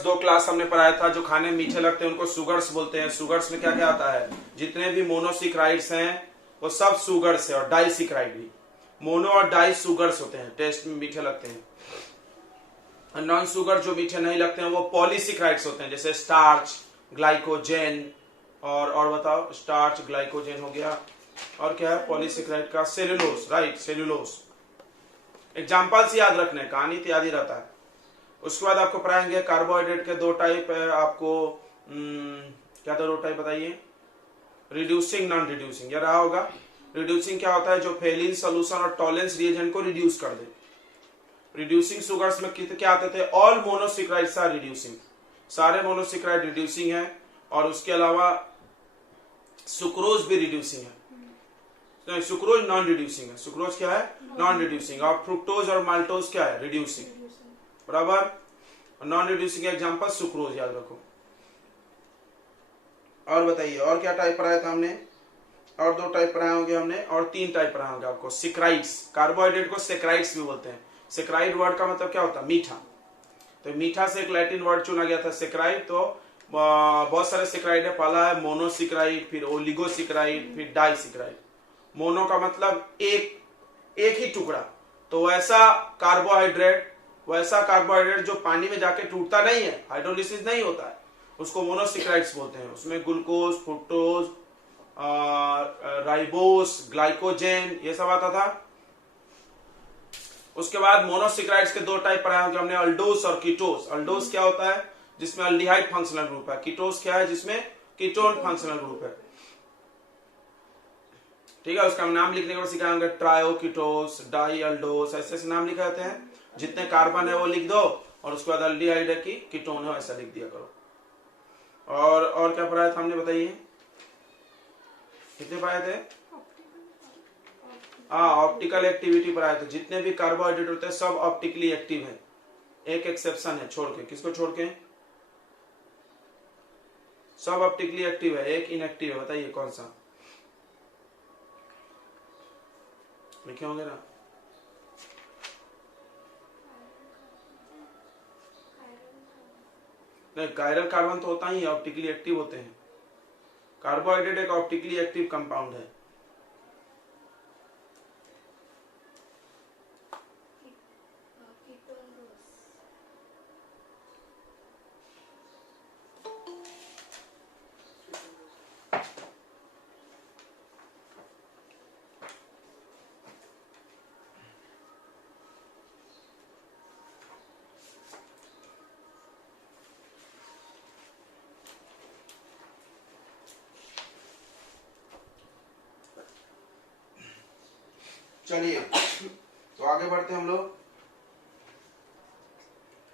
Sugars 2 class हमने पढ़ाया था, जो खाने में मीठे लगते हैं उनको सुगर्स बोलते हैं। सुगर्स में क्या क्या आता है, जितने भी मोनोसिक्राइड्स हैं वो सब सुगर्स है, और डाइसिक्राइड भी। मोनो और डाई सुगर्स होते हैं, टेस्ट में मीठे लगते हैं। और नॉन सुगर जो मीठे नहीं लगते हैं वो पॉलीसिक्राइड्स होते हैं, जैसे स्टार्च, ग्लाइकोजेन, और बताओ, स्टार्च, ग्लाइकोजेन हो गया, और क्या है पॉलीसेकेराइड का, सेलुलोज, राइट, सेलुलोज। एग्जांपल्स याद रखने, कहानी तो याद ही रहता है। उसके बाद आपको पढ़ाएंगे कार्बोहाइड्रेट के 2 टाइप है आपको, क्या था 2 टाइप बताइए, रिड्यूसिंग, नॉन रिड्यूसिंग, ये रहा होगा। रिड्यूसिंग क्या होता है, जो फेलिन सोल्यूशन और टॉलेंस रिएजेंट को रिड्यूस कर दे। रिड्यूसिंग सुगर्स में क्या आते थे, ऑल मोनोसिक्राइड्स आर रिड्यूसिंग, सारे मोनोसिक्राइड रिड्यूसिंग है, और उसके अलावा सुक्रोज भी रिड्यूसिंग है। तो सुक्रोज नॉन रिड्यूसिंग है, सुक्रोज क्या है, नॉन रिड्यूसिंग, और फ्रुक्टोज और माल्टोज क्या है, रिड्यूसिंग, बराबर। नॉन रिड्यूसिंग एग्जांपल सुक्रोज, याद रखो। और बताइए और क्या टाइप पढ़ाया था हमने, और 2 टाइप पढ़ाए होंगे हमने, और 3 टाइप पढ़ाए होंगे आपको। सिक्राइड्स, कार्बोहाइड्रेट को सेक्राइड्स भी बोलते हैं। सेक्राइड वर्ड का मतलब क्या होता है, मीठा। तो मीठा से एक लैटिन वर्ड चुना गया था सेक्राइड। तो बहुत सारे सेक्राइड है, पहला है मोनोसिक्राइड, फिर ओलिगोसिक्राइड, फिर डाइसिक्राइड। मोनो का मतलब एक ही टुकड़ा, तो वैसा कार्बोहाइड्रेट जो पानी में जाके टूटता नहीं है, हाइड्रोलिसिस नहीं होता है, उसको मोनोसिक्राइड्स बोलते हैं। उसमें ग्लूकोज, फ्रुक्टोज, राइबोस, ग्लाइकोजेन, ये सब आता था। उसके बाद मोनोसिक्राइड्स के 2 टाइप पढ़ाए होंगे हमने, अल्डोस और कीटोस। अल्डोस क्या होता है, जिसमें अल्डिहाइड फंक्शनल ग्रुप है। कीटोस क्या है, जिसमें कीटोन फंक्शनल ग्रुप है। ठीक है, उसका नाम लिखने के बाद सिखाएंगे, ट्रायोकीटोस, डाई अल्डोस, ऐसे ऐसे नाम लिखे जाते हैं। जितने कार्बन है वो लिख दो, और उसके बाद अल्डिहाइड है कि कीटोन है, ऐसा लिख दिया करो। और क्या पढ़ाया था हमने, बताइए कितने पढ़ाए थे? ऑप्टिकल एक्टिविटी पढ़ाए थे। जितने भी कार्बोहाइड्रेट होते हैं सब ऑप्टिकली एक्टिव है, एक एक्सेप्शन है छोड़ के। किसको छोड़ के? सब ऑप्टिकली एक्टिव है, एक इनएक्टिव है। बताइए कौन सा? लिखे होंगे ना। नहीं, कायरल कार्बन तो होता ही है, ऑप्टिकली एक्टिव होते हैं। कार्बोहाइड्रेट एक ऑप्टिकली एक्टिव कंपाउंड है। चलिए तो आगे बढ़ते हैं हम लोग।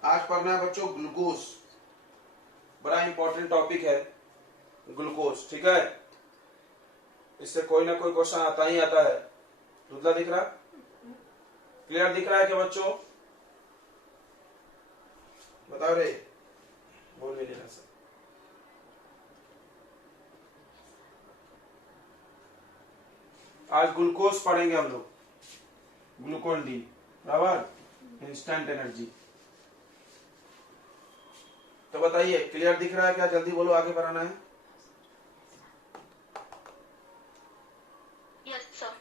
आज पढ़ना है बच्चों ग्लूकोज, बड़ा इंपॉर्टेंट टॉपिक है ग्लूकोज। ठीक है, इससे कोई ना कोई क्वेश्चन आता ही आता है। रुद्रा दिख रहा, क्लियर दिख रहा है क्या बच्चों? बताओ रे, बोल भी नहीं रहा सर। आज ग्लूकोज पढ़ेंगे हम लोग, ग्लूकोन डी, बराबर, इंस्टेंट एनर्जी। तो बताइए क्लियर दिख रहा है क्या? जल्दी बोलो, आगे बढ़ाना है। Yes sir.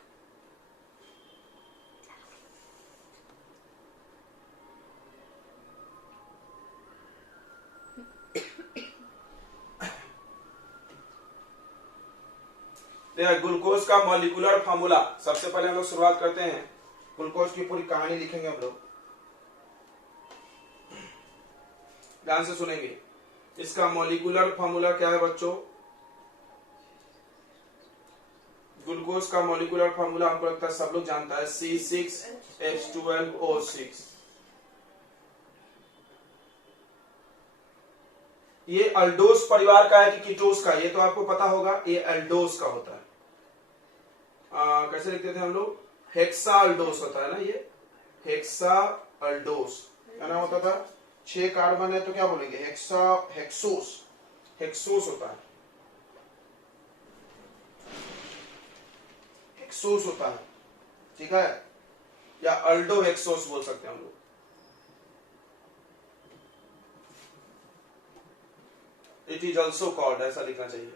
ग्लूकोज का मॉलिक्यूलर फार्मूला, सबसे पहले हम लोग शुरुआत करते हैं। ग्लूकोज की पूरी कहानी लिखेंगे हम लोग, ध्यान से सुनेंगे। इसका मॉलिक्यूलर फार्मूला क्या है बच्चों? ग्लूकोज का मॉलिक्यूलर फार्मूला हमको लगता है सब लोग जानता है, C6H12O6। ये अल्डोस परिवार का है कि कीटोस का, ये तो आपको पता होगा। ये अल्डोस का होता है। कैसे लिखते थे हम लोग? हेक्सा अल्डोस होता है ना, ये हेक्सा अल्डोस। क्या नाम होता था? 6 कार्बन है तो क्या बोलेंगे? हेक्सोस होता है, हेक्सोस होता है। ठीक है, या अल्डो हेक्सोस बोल सकते हैं हम लोग। इट इज ऑल्सो कॉल्ड, ऐसा लिखना चाहिए।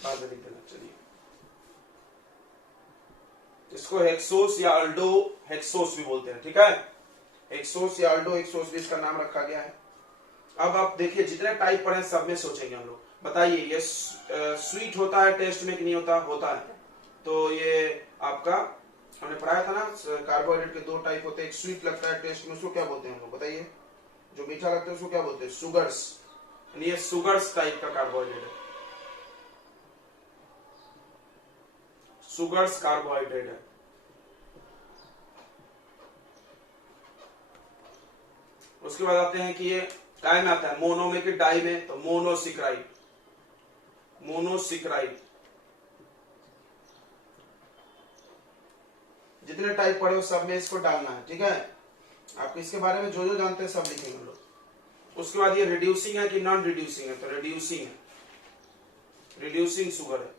बाद में लिख देना। चलिए, इसको हेक्सोस या अल्डो हेक्सोस भी बोलते हैं, ठीक है। हेक्सोस या अल्डो हेक्सोस भी इसका नाम रखा गया है। अब आप देखिए जितने टाइप पढ़े सब में सोचेंगे हम लोग। बताइए ये स्वीट होता है टेस्ट में कि नहीं होता? होता है। तो ये आपका हमने पढ़ाया था ना, कार्बोहाइड्रेट के दो टाइप होते हैं, एक स्वीट लगता है टेस्ट में, उसको क्या बोलते हैं हम लोग? बताइए। जो मीठा लगता है उसको क्या बोलते हैं? सुगर्स। ये सुगर्स टाइप का कार्बोहाइड्रेट है, सुगर्स कार्बोहाइड्रेट है। उसके बाद आते हैं कि ये काय में आता है, मोनो में कि डाई में? तो मोनोसिक्राइड, मोनोसिक्राइड। जितने टाइप पढ़े हो सब में इसको डालना है, ठीक है। आप इसके बारे में जो जो जानते हैं सब लिखेंगे हम लोग। उसके बाद ये रिड्यूसिंग है कि नॉन रिड्यूसिंग है? तो रिड्यूसिंग है, रिड्यूसिंग शुगर है।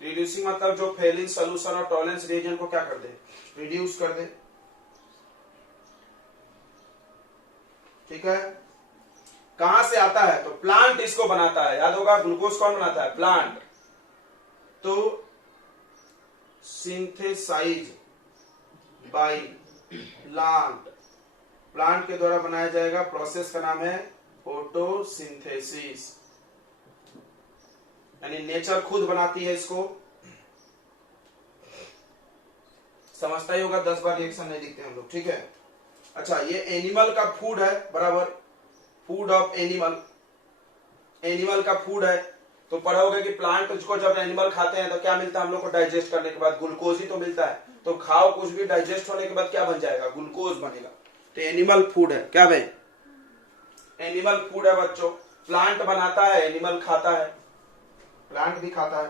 रिड्यूसिंग मतलब जो फेलिंग सोल्यूशन और टॉलरेंस रिएजेंट को क्या कर दे? रिड्यूस कर दे, ठीक है। कहां से आता है? तो प्लांट इसको बनाता है, याद होगा। ग्लूकोज कौन बनाता है? प्लांट। तो सिंथेसाइज बाय प्लांट, प्लांट के द्वारा बनाया जाएगा। प्रोसेस का नाम है फोटोसिंथेसिस, यानी नेचर खुद बनाती है इसको। समझता ही होगा, 10 बार रिएक्शन नहीं लिखते हम लोग, ठीक है। अच्छा, ये एनिमल का फूड है, बराबर। फूड ऑफ एनिमल, एनिमल का फूड है। तो पढ़ोगे कि प्लांट को जब एनिमल खाते हैं तो क्या मिलता है हम लोग को? डाइजेस्ट करने के बाद ग्लूकोज ही तो मिलता है। तो खाओ कुछ भी, डाइजेस्ट होने के बाद क्या बन जाएगा? ग्लूकोज बनेगा। तो एनिमल फूड है, क्या भाई? एनिमल फूड है बच्चों। प्लांट बनाता है, एनिमल खाता है। प्लांट भी खाता है,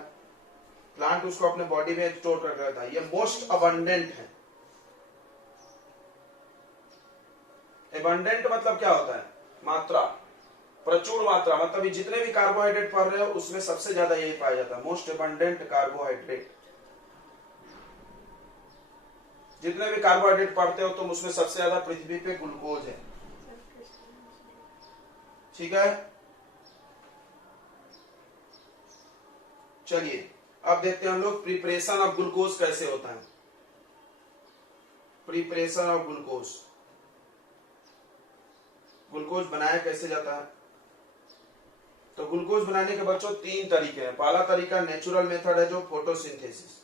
प्लांट उसको अपने बॉडी में स्टोर कर रखता है। ये मोस्ट अबंडेंट है। एबंडेंट मतलब क्या होता है? मात्रा, प्रचुर मात्रा। मतलब जितने भी कार्बोहाइड्रेट पढ़ रहे हो उसमें सबसे ज्यादा यही पाया जाता है, मोस्ट एबंडेंट कार्बोहाइड्रेट। जितने भी कार्बोहाइड्रेट पढ़ते हो तुम उसमें सबसे ज्यादा पृथ्वी पे ग्लूकोज है, ठीक है। चलिए अब देखते हैं हम लोग प्रिपरेशन ऑफ ग्लूकोज कैसे होता है। प्रिपरेशन ऑफ ग्लूकोज, ग्लूकोज बनाया कैसे जाता है? तो ग्लूकोज बनाने के बच्चों 3 तरीके हैं। पहला तरीका नेचुरल मेथड है, जो फोटोसिंथेसिस।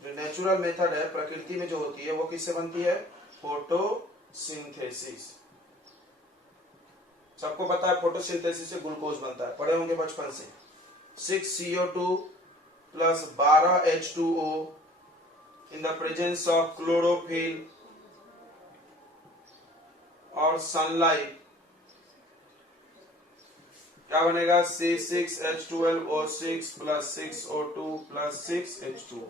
जो नेचुरल मेथड है, प्रकृति में जो होती है, वो किससे बनती है? फोटोसिंथेसिस। सबको पता है फोटोसिंथेसिस से ग्लूकोज बनता है, पढ़े होंगे बचपन से। 6CO2 plus 12H2O in the presence of chlorophyll और सनलाइट क्या बनेगा? C6H12O6 plus 6O2 plus 6H2O।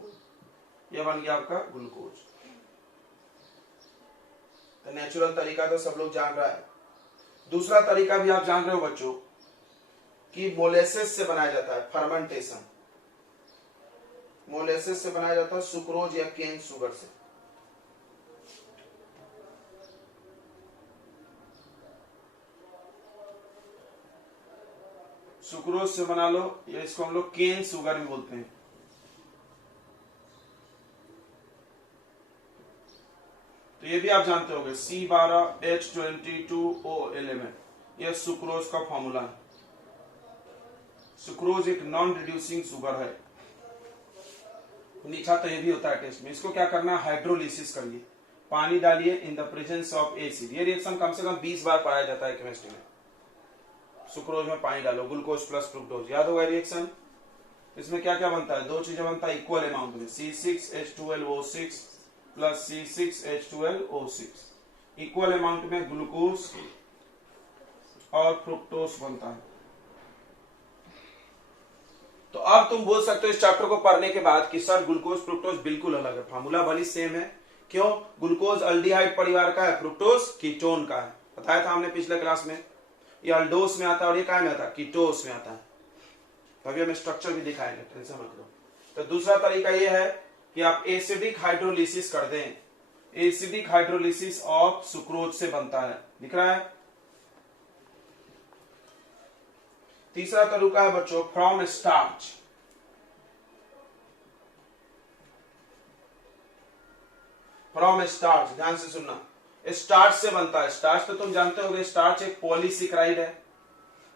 यह बन गया आपका ग्लूकोज। तो नेचुरल तरीका तो सब लोग जान रहा है। दूसरा तरीका भी आप जान रहे हो बच्चों कि मोलेसेस से बनाया जाता है, फर्मेंटेशन। मोलेसेस से बनाया जाता है सुक्रोज या केन शुगर से। सुक्रोज से बना लो, या इसको हम लोग केन शुगर भी बोलते हैं। तो ये भी आप जानते होंगे, C12H22O11, यह सुक्रोज का फॉर्मूला है। सुक्रोज एक नॉन रिड्यूसिंग शुगर है। मीठा तो ये भी होता है टेस्ट में। इसको क्या करना है? हाइड्रोलिसिस करिए, पानी डालिए in the presence of acid. ये रिएक्शन कम से कम 20 बार पढ़ाया जाता है केमिस्ट्री में। सुक्रोज में पानी डालो, ग्लूकोज प्लस फ्रुक्टोज, याद होगा रिएक्शन। इसमें क्या क्या बनता है? 2 चीजें बनता है इक्वल अमाउंट में, C6H12O6 plus C6H12O6। Equal amount में ग्लूकोज और फ्रुक्टोज बनता है। तो अब तुम बोल सकते हो इस चैप्टर को पढ़ने के बाद कि सर ग्लूकोज फ्रुक्टोज बिल्कुल अलग है, फार्मूला भली सेम है। क्यों? ग्लूकोज अल्डिहाइड परिवार का है, फ्रुक्टोज कीटोन का है। बताया था हमने पिछले क्लास में। ये अल्डोस में आता है और ये काय में आता है? कीटोस में आता है। तभी हम स्ट्रक्चर भी दिखाएंगे, टेंशन मत लो। तो दूसरा तरीका ये है कि आप एसिडिक हाइड्रोलिसिस कर दें, एसिडिक हाइड्रोलिसिस ऑफ सुक्रोज से बनता है, दिख रहा है। तीसरा तरीका है बच्चों फ्रॉम स्टार्च। फ्रॉम स्टार्च, ध्यान से सुनना, स्टार्च से बनता है। स्टार्च तो तुम जानते होगे, स्टार्च एक पॉलीसेकेराइड है।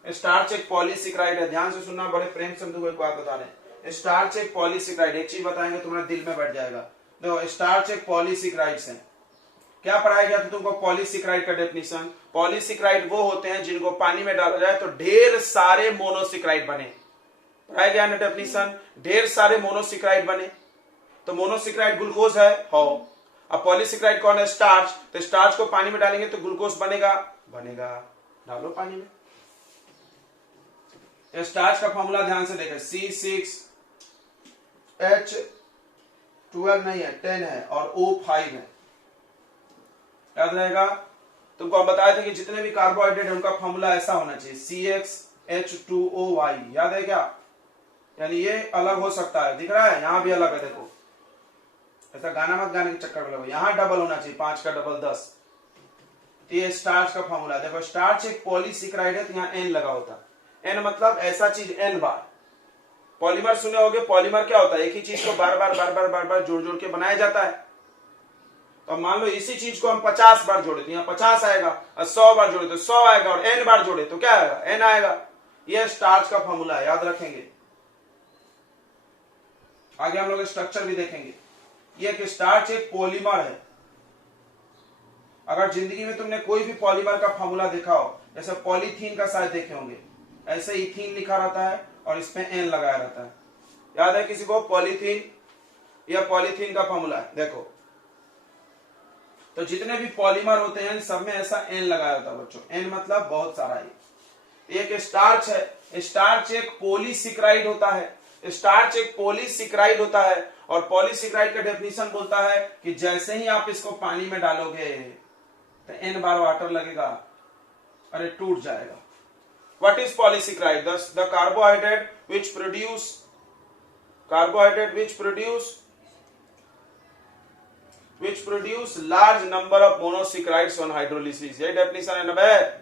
स्टार्च एक पॉलीसेकेराइड है, ध्यान से सुनना, बड़े प्रेम से हम तुमको एक बात बता रहे हैं। स्टार्च एक पॉलीसेकेराइड, एक चीज बताएंगे तुम्हारे दिल में बैठ जाएगा। देखो स्टार्च एक पॉलीसेकेराइड है। क्या पढ़ाया गया था तुमको पॉलीसेकेराइड का डेफिनेशन? पॉलीसेकेराइड वो होते हैं जिनको पानी में डाला जाए तो ढेर सारे मोनोसेकेराइड बने। पढ़ाया गया ना डेफिनेशन, ढेर सारे मोनोसेकेराइड बने। तो मोनोसेकेराइड ग्लूकोज है, हो। अब पॉलीसेकेराइड कौन है? स्टार्च। तो स्टार्च को पानी में डालेंगे तो ग्लूकोज बनेगा, बनेगा, डालो पानी में। स्टार्च का फॉर्मूला ध्यान से देखो, C6H12 नहीं है, 10 है और O5 है, याद रहेगा। तुमको हम बताए थे कि जितने भी कार्बोहाइड्रेट है उनका फॉर्मूला ऐसा होना चाहिए, CXH2OY, याद है क्या? यानी ये अलग हो सकता है, दिख रहा है, यहां भी अलग है। देखो ऐसा गाना मत गाने के चक्कर में लगो, यहां डबल होना चाहिए, 5 का डबल 10। ये स्टार्च का फॉर्मूला देखो, स्टार्च एक पॉलीसेकेराइड है तो यहाँ N लगा होता है। N मतलब ऐसा चीज N बार। पॉलीमर सुने होगे, पॉलीमर क्या होता है? एक ही चीज को बार बार बार बार बार बार जोड़ जोड़ के बनाया जाता है। तो मान लो इसी चीज को हम 50 बार जोड़े तो यहाँ 50 आएगा, और 100 बार जोड़े तो 100 आएगा, और N बार जोड़े तो क्या आएगा? N आएगा। यह स्टार्च का फॉर्मूला है, याद रखेंगे। आगे हम लोग स्ट्रक्चर भी देखेंगे। यह कि स्टार्च एक पॉलीमर है। अगर जिंदगी में तुमने कोई भी पॉलीमर का फॉर्मूला देखा हो, जैसे पॉलीथीन का शायद देखे होंगे, ऐसे इथीन लिखा रहता है और इसमें N लगाया रहता है, याद है किसी को? पॉलीथीन, यह पॉलीथीन का फॉर्मूला है, देखो। तो जितने भी पॉलीमर होते हैं सब में ऐसा N लगाया होता है बच्चों। N मतलब बहुत सारा है। एक स्टार्च है, स्टार्च एक पॉलीसेकेराइड होता है। स्टार्च एक पॉलीसेकेराइड होता है, और पॉलीसेकेराइड का डेफिनेशन बोलता है कि जैसे ही आप इसको पानी में डालोगे तो N बार वाटर लगेगा, अरे टूट जाएगा। What is polysaccharide? Thus, the carbohydrate which produce large number of monosaccharides on hydrolysis। ये डेफिनेशन है ना बे,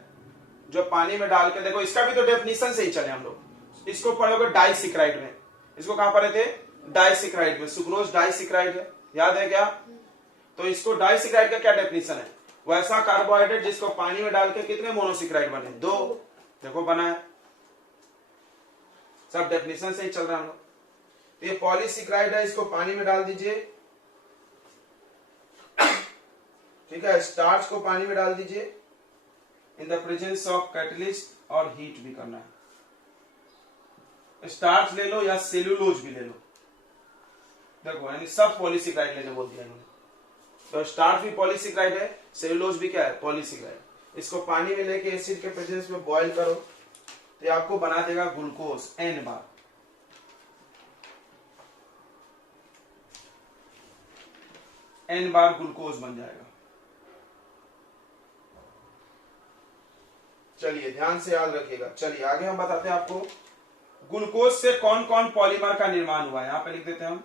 जो पानी में डाल के देखो, इसका भी तो डेफिनेशन से ही चले हम लोग। इसको पढ़ोगे डाइसेकेराइड में, इसको कहां पढ़े थे? डाइसेकेराइड में। सुक्रोज डाइसेकेराइड है, याद है क्या? तो इसको डाइसेकेराइड का क्या डेफिनेशन है? वैसा कार्बोहाइड्रेट जिसको पानी में डाल के कितने मोनोसेकेराइड बने? 2। देखो बना है, सब डेफिनेशन से ही चल रहा है हम लोग। ये पॉलीसेकेराइड है, इसको पानी में डाल दीजिए, ठीक है। स्टार्च को पानी में डाल दीजिए in the presence of catalyst, और हीट भी करना है। स्टार्च ले लो या सेलुलोज भी ले लो, देखो यानी सब पॉलीसेकेराइड लेने बोल दिया इन्होंने। तो स्टार्च भी पॉलीसेकेराइड है, सेलुलोज भी क्या है? पॉलीसेकेराइड। इसको पानी में लेके एसिड के प्रेजेंस में बॉईल करो तो आपको बना देगा ग्लूकोज N बार। N बार ग्लूकोज बन जाएगा। चलिए ध्यान से याद रखिएगा। चलिए आगे हम बताते हैं आपको ग्लूकोज से कौन कौन पॉलीमर का निर्माण हुआ है। यहां पे लिख देते हैं हम,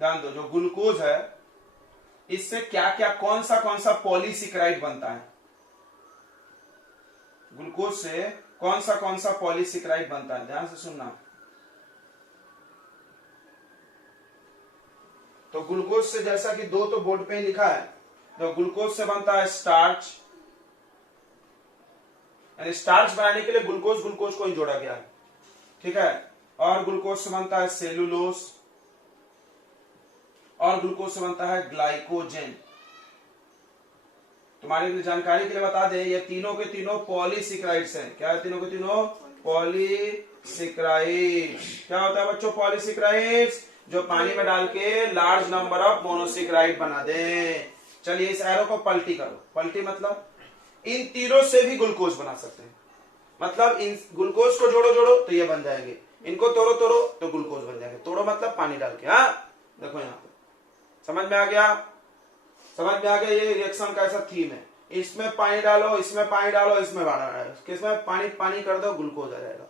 ध्यान दो। जो ग्लूकोज है इससे क्या क्या कौन सा पॉलीसेकेराइड बनता है? ग्लूकोज से कौन सा पॉलीसेकेराइड बनता है? ध्यान से सुनना। तो ग्लूकोज से, जैसा कि 2 तो बोर्ड पे ही लिखा है, तो ग्लूकोज से बनता है स्टार्च, यानी स्टार्च बनाने के लिए ग्लूकोज को ही जोड़ा गया है, ठीक है। और ग्लूकोज से बनता है सेलुलोज, और ग्लूकोज से बनता है ग्लाइकोजेन। तुम्हारे लिए जानकारी के लिए बता दें, ये तीनों के तीनों पॉलीसेकेराइड्स हैं। क्या है? तीनों के तीनों पॉलीसेकेराइड्स। क्या होता है बच्चों? पॉलीसेकेराइड्स, जो पानी में डाल के लार्ज नंबर ऑफ मोनोसेकेराइड बना दे। चलिए इस एरो को पलटी करो। पलटी मतलब इन तीनों से भी ग्लूकोज बना सकते हैं। मतलब इन ग्लूकोज को जोड़ो जोड़ो तो ये बन जाएंगे, इनको तोड़ो तोड़ो तो ग्लूकोज बन जाएंगे। तोड़ो मतलब पानी डाल के। हाँ देखो यहाँ पे समझ में आ गया? समझ में आ गया? ये रिएक्शन का ऐसा थीम है। इसमें पानी डालो, इसमें पानी डालो, इसमें पानी डालो, किसमें पानी पानी कर दो, ग्लूकोज आ जाएगा।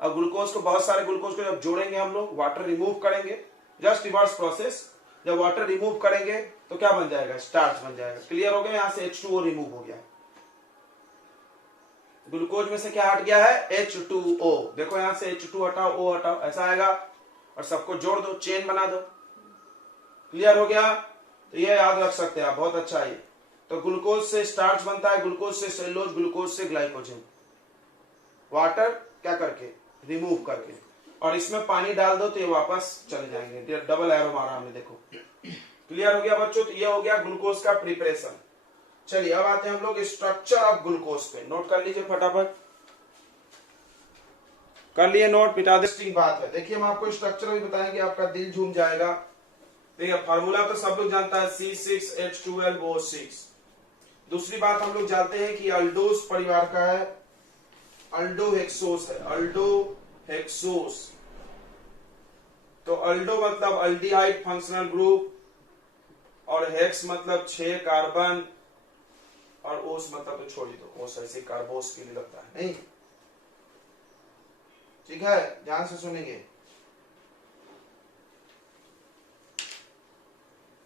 अब ग्लूकोज को, बहुत सारे ग्लूकोज को जब जोड़ेंगे हम लोग, वाटर रिमूव करेंगे जस्ट रिवर्स प्रोसेस। जब वाटर रिमूव करेंगे तो क्या बन जाएगा, स्टार्च बन जाएगा। क्लियर हो गया, यहां से H2O रिमूव हो गया, ग्लूकोज में से क्या हट गया है, H2O। देखो यहां से H2 हटाओ, O हटाओ, ऐसा आएगा और सबको जोड़ दो, चेन बना दो। क्लियर हो गया, तो ये याद रख सकते हैं आप, बहुत अच्छा है। तो ग्लूकोज से स्टार्च बनता है, ग्लूकोज से सेलुलोज, ग्लूकोज से ग्लाइकोजन, वाटर क्या करके, रिमूव करके, और इसमें पानी डाल दो तो ये वापस चले जाएंगे। डबल एरो मारा हमने, देखो। क्लियर हो गया बच्चों, तो ये हो गया ग्लूकोज का प्रिपरेशन। चलिए अब आते हैं हम लोग स्ट्रक्चर ऑफ ग्लूकोज पे। नोट कर लीजिए फटाफट, कर लिए नोट, मिटा दे। बात है, देखिए हम आपको स्ट्रक्चर भी बताएंगे, आपका दिल झूम जाएगा। देखिए फार्मूला तो सब लोग जानता है, C6H12O6। दूसरी बात हम लोग जानते हैं कि अल्डोस परिवार का है, अल्डोहेक्सोस है, अल्डोहेक्सोस। तो अल्डो मतलब अल्डिहाइड फंक्शनल ग्रुप, और हेक्स मतलब 6 कार्बन, और ओस मतलब तो छोड़ दो, ओस ऐसे कार्बोस के लिए लगता है, नहीं? ठीक है, ध्यान से सुनेंगे,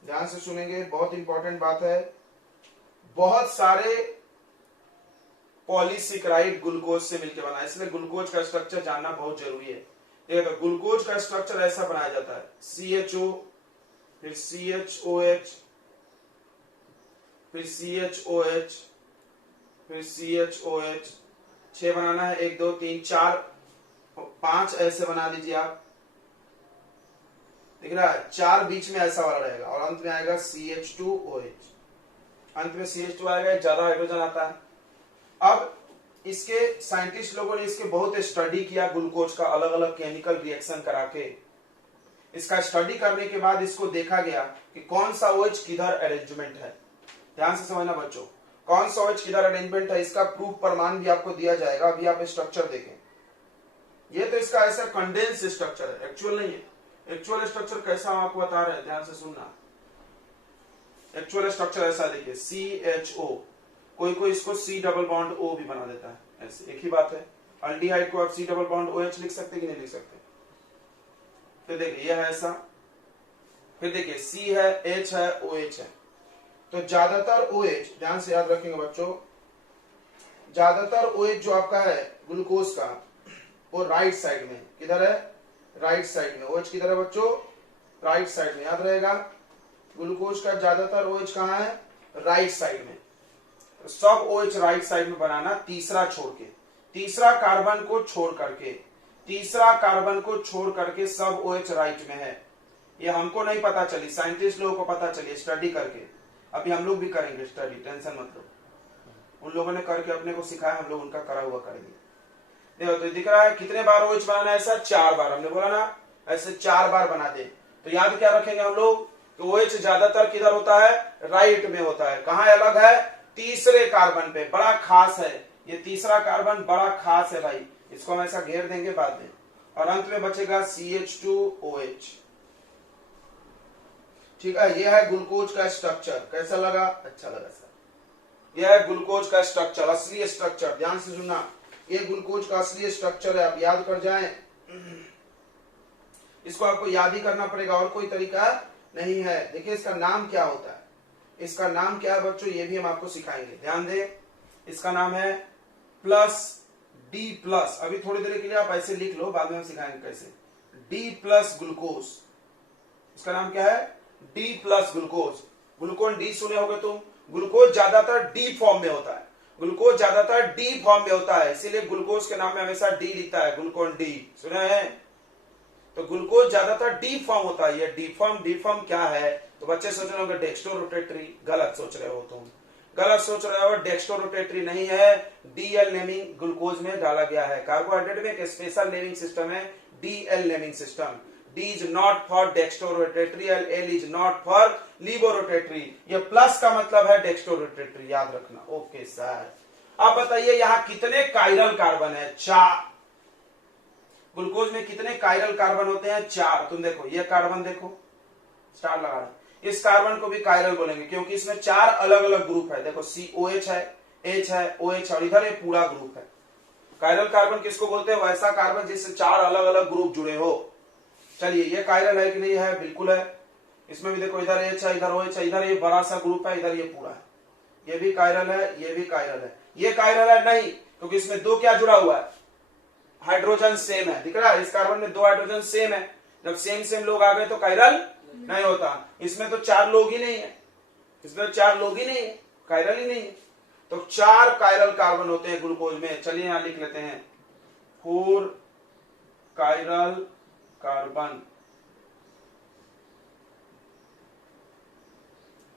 ध्यान से सुनेंगे, बहुत इंपॉर्टेंट बात है। बहुत सारे पॉलीसेकेराइड ग्लूकोज से मिलकर बना है, इसलिए ग्लूकोज का स्ट्रक्चर जानना बहुत जरूरी है। देखो ग्लूकोज का स्ट्रक्चर ऐसा बनाया जाता है, CHO, फिर CHOH, फिर CHOH, फिर CHOH। 6 बनाना है, 1 2 3 4 5 ऐसे बना लीजिए आप, दिख रहा है? 4 बीच में ऐसा वाला रहेगा, और अंत में आएगा CH2OH। अंत में CH2 आएगा, ज्यादा हाइड्रोजन आता है। अब इसके साइंटिस्ट लोगों ने इसके बहुत स्टडी किया, ग्लूकोज का अलग अलग केमिकल रिएक्शन करा के। इसका स्टडी करने के बाद इसको देखा गया कि कौन सा OH किधर अरेंजमेंट है। ध्यान से समझना बच्चों, कौन सा OH किधर अरेंजमेंट है, इसका प्रूफ प्रमाण भी आपको दिया जाएगा। अभी आप स्ट्रक्चर देखें, ये तो इसका ऐसा कंडेंस स्ट्रक्चर है, एक्चुअल नहीं है। एक्चुअल स्ट्रक्चर कैसा हम आपको बता रहे हैं, ध्यान से सुनना। एक्चुअल स्ट्रक्चर ऐसा देखिए, CHO, कोई कोई इसको C डबल बॉन्ड O भी बना देता है, ऐसे एक ही बात है। अल्डिहाइड को आप C डबल बॉन्ड OH लिख सकते कि नहीं लिख सकते? तो देखिए यह है ऐसा, फिर देखिए C है, H है, OH है। तो ज्यादातर OH, ध्यान से याद रखेंगे बच्चों, ज्यादातर OH जो आपका है ग्लूकोज का, वो राइट साइड में, किधर है, राइट साइड में। OH किधर है बच्चों, राइट साइड में, याद रहेगा। ग्लूकोज का ज्यादातर OH कहाँ है, राइट साइड में। तो सब OH राइट साइड में बनाना, तीसरा छोड़ के, तीसरा कार्बन को छोड़ करके, तीसरा कार्बन को छोड़ करके सब OH राइट में है। ये हमको नहीं पता चली, साइंटिस्ट लोगों को पता चली स्टडी करके। अभी हम लोग भी करेंगे स्टडी, टेंशन मत लो। उन लोगों ने करके अपने को सिखाया, हम लोग उनका करा हुआ करेंगे। देखो तो दिख रहा है कितने बार OH बनाना है, ऐसा 4 बार। हमने बोला ना ऐसे 4 बार बना दे। तो याद क्या रखेंगे हम लोग, तो OH ज्यादातर किधर होता है, राइट में होता है। कहां अलग है, तीसरे कार्बन पे। बड़ा खास है ये तीसरा कार्बन, बड़ा खास है भाई, इसको हम ऐसा घेर देंगे बाद में। और अंत में बचेगा CH2OH। ठीक है, ये है ग्लूकोज का स्ट्रक्चर। कैसा लगा, अच्छा लगा सर? यह है ग्लूकोज का स्ट्रक्चर, असली स्ट्रक्चर। ध्यान से सुनना, ये ग्लूकोज का असली स्ट्रक्चर है, आप याद कर जाएं। इसको आपको याद ही करना पड़ेगा, और कोई तरीका नहीं है। देखिए इसका नाम क्या होता है, इसका नाम क्या है बच्चों, ये भी हम आपको सिखाएंगे। ध्यान दें, इसका नाम है D+। अभी थोड़ी देर के लिए आप ऐसे लिख लो, बाद में हम सिखाएंगे कैसे। D+ ग्लूकोज, इसका नाम क्या है, D+ ग्लूकोज। ग्लूकोन D सुने होगे तुम। ग्लूकोज ज्यादातर D फॉर्म में होता है, ग्लूकोज ज्यादातर D फॉर्म में होता है, इसीलिए ग्लूकोज के नाम में हमेशा D लिखता है, ग्लूकोन D। सुना है? तो ग्लूकोज ज्यादातर D फॉर्म होता है। ये D फॉर्म क्या है, तो बच्चे सोच रहे होंगे डेक्स्ट्रो रोटेटरी। गलत सोच रहे हो तुम, गलत सोच रहे हो। डेक्स्ट्रो रोटेटरी नहीं है, DL नेमिंग ग्लूकोज में डाला गया है। कार्बोहाइड्रेट में एक स्पेशल नेमिंग सिस्टम है, DL naming system. D is not for dextrorotatory and L is not for levorotatory। ये प्लस का मतलब है डेक्स्ट्रोरोटेटरी, याद रखना। ओके सर, आप बताइए यहाँ कितने कायरल कार्बन है, 4। ग्लूकोज में कितने कायरल कार्बन होते हैं, 4। तुम देखो ये कार्बन देखो, स्टार लगा रहा है, इस कार्बन को भी कायरल बोलेंगे क्योंकि इसमें 4 अलग अलग ग्रुप है। देखो COH है, H है, OH, और इधर ये पूरा ग्रुप है। कायरल कार्बन किसको बोलते हैं, वैसा कार्बन जिससे 4 अलग अलग ग्रुप जुड़े हो। चलिए ये कायरल है कि नहीं है, बिल्कुल है। इसमें भी देखो इधर एच है, इधर OH है, इधर ये बड़ा सा ग्रुप है, इधर ये पूरा है। ये भी कायरल है, ये भी कायरल है। ये कायरल है नहीं, क्योंकि इसमें दो क्या जुड़ा हुआ है, हाइड्रोजन सेम है। दिख रहा है, इस कार्बन में दो हाइड्रोजन सेम है। जब सेम सेम लोग आ गए तो कायरल नहीं होता। इसमें तो 4 लोग ही नहीं है, इसमें तो 4 लोग ही नहीं है, कायरल ही नहीं है। तो 4 कायरल कार्बन होते हैं ग्लूकोज में। चलिए यहां लिख लेते हैं 4 कायरल कार्बन,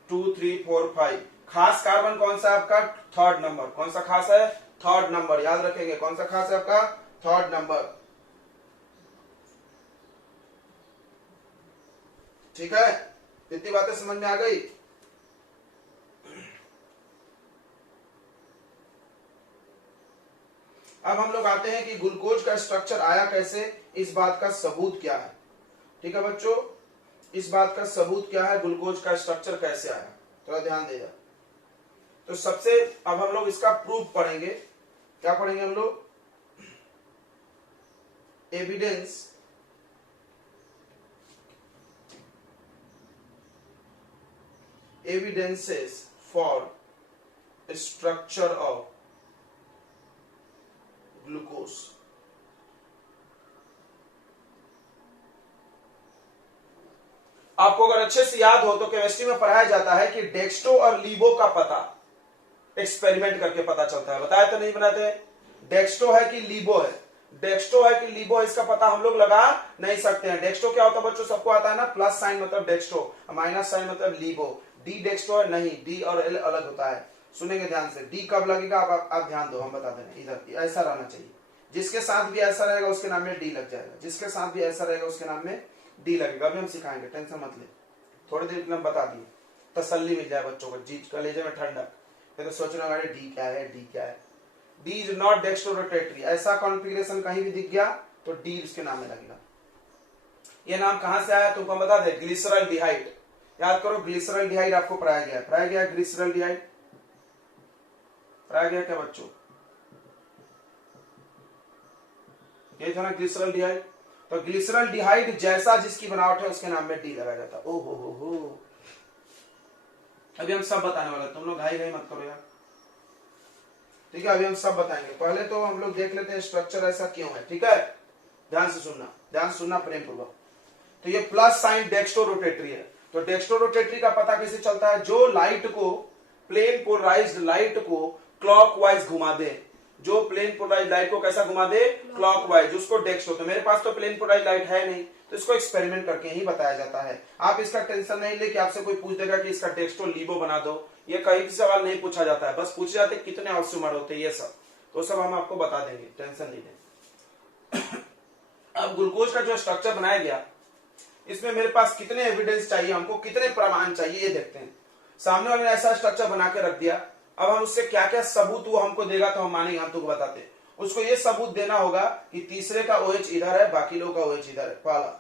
2 3 4 5। खास कार्बन कौन सा आपका, 3rd नंबर। कौन सा खास है, 3rd नंबर। याद रखेंगे कौन सा खास है आपका, 3rd नंबर। ठीक है, इतनी बातें समझ में आ गई। अब हम लोग आते हैं कि ग्लूकोज का स्ट्रक्चर आया कैसे, इस बात का सबूत क्या है। ठीक है बच्चों, इस बात का सबूत क्या है, ग्लूकोज का स्ट्रक्चर कैसे आया, थोड़ा ध्यान देगा। तो सबसे अब हम लोग इसका प्रूफ पढ़ेंगे। क्या पढ़ेंगे हम लोग, evidence evidences for structure of glucose. आपको अगर अच्छे से याद हो तो केमिस्ट्री में पढ़ाया जाता है कि डेक्स्ट्रो और लीवो का पता एक्सपेरिमेंट करके पता चलता है। बताया तो नहीं बनाते, डेक्स्ट्रो है कि लीवो है, डेक्स्ट्रो है कि लीवो, इसका पता हम लोग लगा नहीं सकते हैं। डेक्स्ट्रो क्या होता है बच्चों, सबको आता है ना, प्लस साइन मतलब डेक्स्ट्रो, माइनस साइन मतलब लीवो। डी डेक्स्ट्रो है नहीं, डी और एल अलग होता है। सुनेंगे ध्यान से, डी कब लगेगा आप ध्यान दो, हम बता देंगे। इधर ऐसा रहना चाहिए, जिसके साथ भी ऐसा रहेगा उसके नाम में डी लग जाएगा, जिसके साथ भी ऐसा रहेगा उसके नाम में डी लगेगा। अभी हम सिखाएंगे, टेंशन मत ले, थोड़ी देर में हम बता दिए, तसल्ली मिल जाए बच्चों को, जीत कलेजे में ठंडक। फिर तो सोच रहे हैं डी क्या है, डी क्या है। D is not dextrorotatory, ऐसा कॉन्फ़िगरेशन कहीं भी दिख गया तो डी उसके नाम में लगेगा। ये नाम कहां से आया तुमको बता दे, ग्लिसरॉल्डिहाइड। याद करो, ग्लिसरॉल्डिहाइड आपको पढ़ाया गया है, पढ़ाया गया ग्लिसरॉल्डिहाइड, पढ़ाया गया क्या बच्चों, ये था ना ग्लिसरॉल्डिहाइड। तो ग्लिसरॉल्डिहाइड जैसा जिसकी बनावट है उसके नाम में डी लगाया जाता है। ओहो हो, अभी हम सब बताने वाले, तुम लोग घाई मत करो यार। ठीक है, अभी हम सब बताएंगे। पहले तो हम लोग देख लेते हैं स्ट्रक्चर ऐसा क्यों है। ठीक है, ध्यान से सुनना, ध्यान से सुनना प्रेम पूर्वक। तो ये प्लस साइन डेक्स्ट्रो रोटेटरी है। तो डेक्स्ट्रो रोटेटरी का पता कैसे चलता है, जो लाइट को, प्लेन पोलराइज्ड लाइट को क्लॉकवाइज घुमा दे, जो प्लेन पोलराइज्ड लाइट को कैसा घुमा दे, क्लॉकवाइज, उसको डेक्स्ट्रो। तो मेरे पास तो प्लेन पोलराइज्ड लाइट है नहीं, तो इसको एक्सपेरिमेंट करके ही बताया जाता है। आप इसका टेंशन नहीं ले कि आपसे कोई पूछ देगा कि इसका डेक्स्ट्रो लीवो बना दो, ये कहीं भी सवाल नहीं पूछा जाता है। बस पूछे जाते कितने ऑक्सीमर होते हैं, ये सब तो सब हम आपको बता देंगे, टेंशन नहीं ले। अब ग्लूकोज का जो स्ट्रक्चर बनाया गया, इसमें मेरे पास कितने एविडेंस चाहिए, हमको कितने प्रमाण चाहिए, ये देखते हैं। सामने वाले ने ऐसा स्ट्रक्चर बना के रख दिया, अब हम उससे क्या क्या सबूत वो हमको देगा तो हम मानेंगे, हम तुमको बताते। उसको ये सबूत देना होगा कि तीसरे का OH इधर है, बाकी लोगों का OH इधर है, पहला।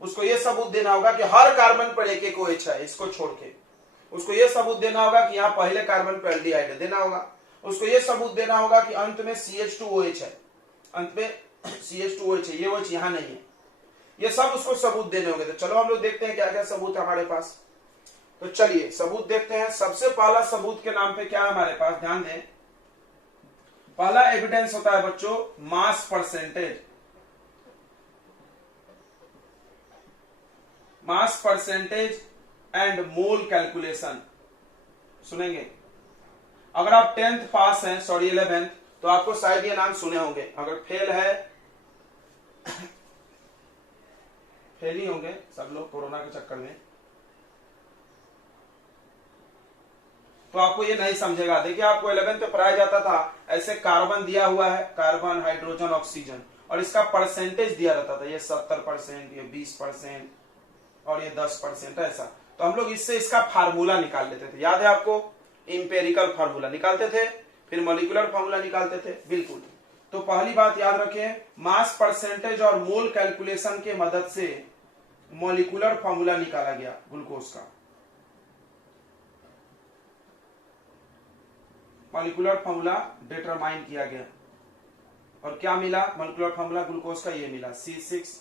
उसको ये सबूत देना होगा कि हर कार्बन पर एक एक OH है, इसको छोड़ के। उसको ये सबूत देना होगा कि यहाँ पहले कार्बन पर एल्डिहाइड है, देना होगा। उसको ये सबूत देना होगा कि अंत में CH2OH है, अंत में CH2OH है, ये OH यहाँ नहीं है। ये सब उसको सबूत देने होंगे। तो चलो हम लोग देखते हैं क्या क्या सबूत है हमारे पास। तो चलिए सबूत देखते हैं। सबसे पहला सबूत के नाम पे क्या है हमारे पास, ध्यान दें। पहला एविडेंस होता है बच्चों mass percentage. Mass percentage and mole calculation. सुनेंगे, अगर आप 10th पास हैं, सॉरी 11th, तो आपको शायद ये नाम सुने होंगे। अगर फेल है, फेल ही होंगे सब लोग कोरोना के चक्कर में, तो आपको ये नहीं समझेगा। देखिए आपको 11th पे पढ़ाया जाता था, ऐसे कार्बन दिया हुआ है, कार्बन हाइड्रोजन ऑक्सीजन, और इसका परसेंटेज दिया रहता था, ये 70%, ये 20% और ये 10% ऐसा। तो हम लोग इससे इसका फार्मूला निकाल लेते थे, याद है आपको, इंपेरिकल फार्मूला निकालते थे, फिर मॉलिक्यूलर फार्मूला निकालते थे, बिल्कुल। तो पहली बात याद रखें, मास परसेंटेज और मोल कैलकुलेशन के मदद से मॉलिक्यूलर फार्मूला निकाला गया ग्लूकोज का। मॉलिक्यूलर फार्मूला डिटरमाइन किया गया, और क्या मिला मॉलिक्यूलर फार्मूला ग्लूकोज का, ये मिला C6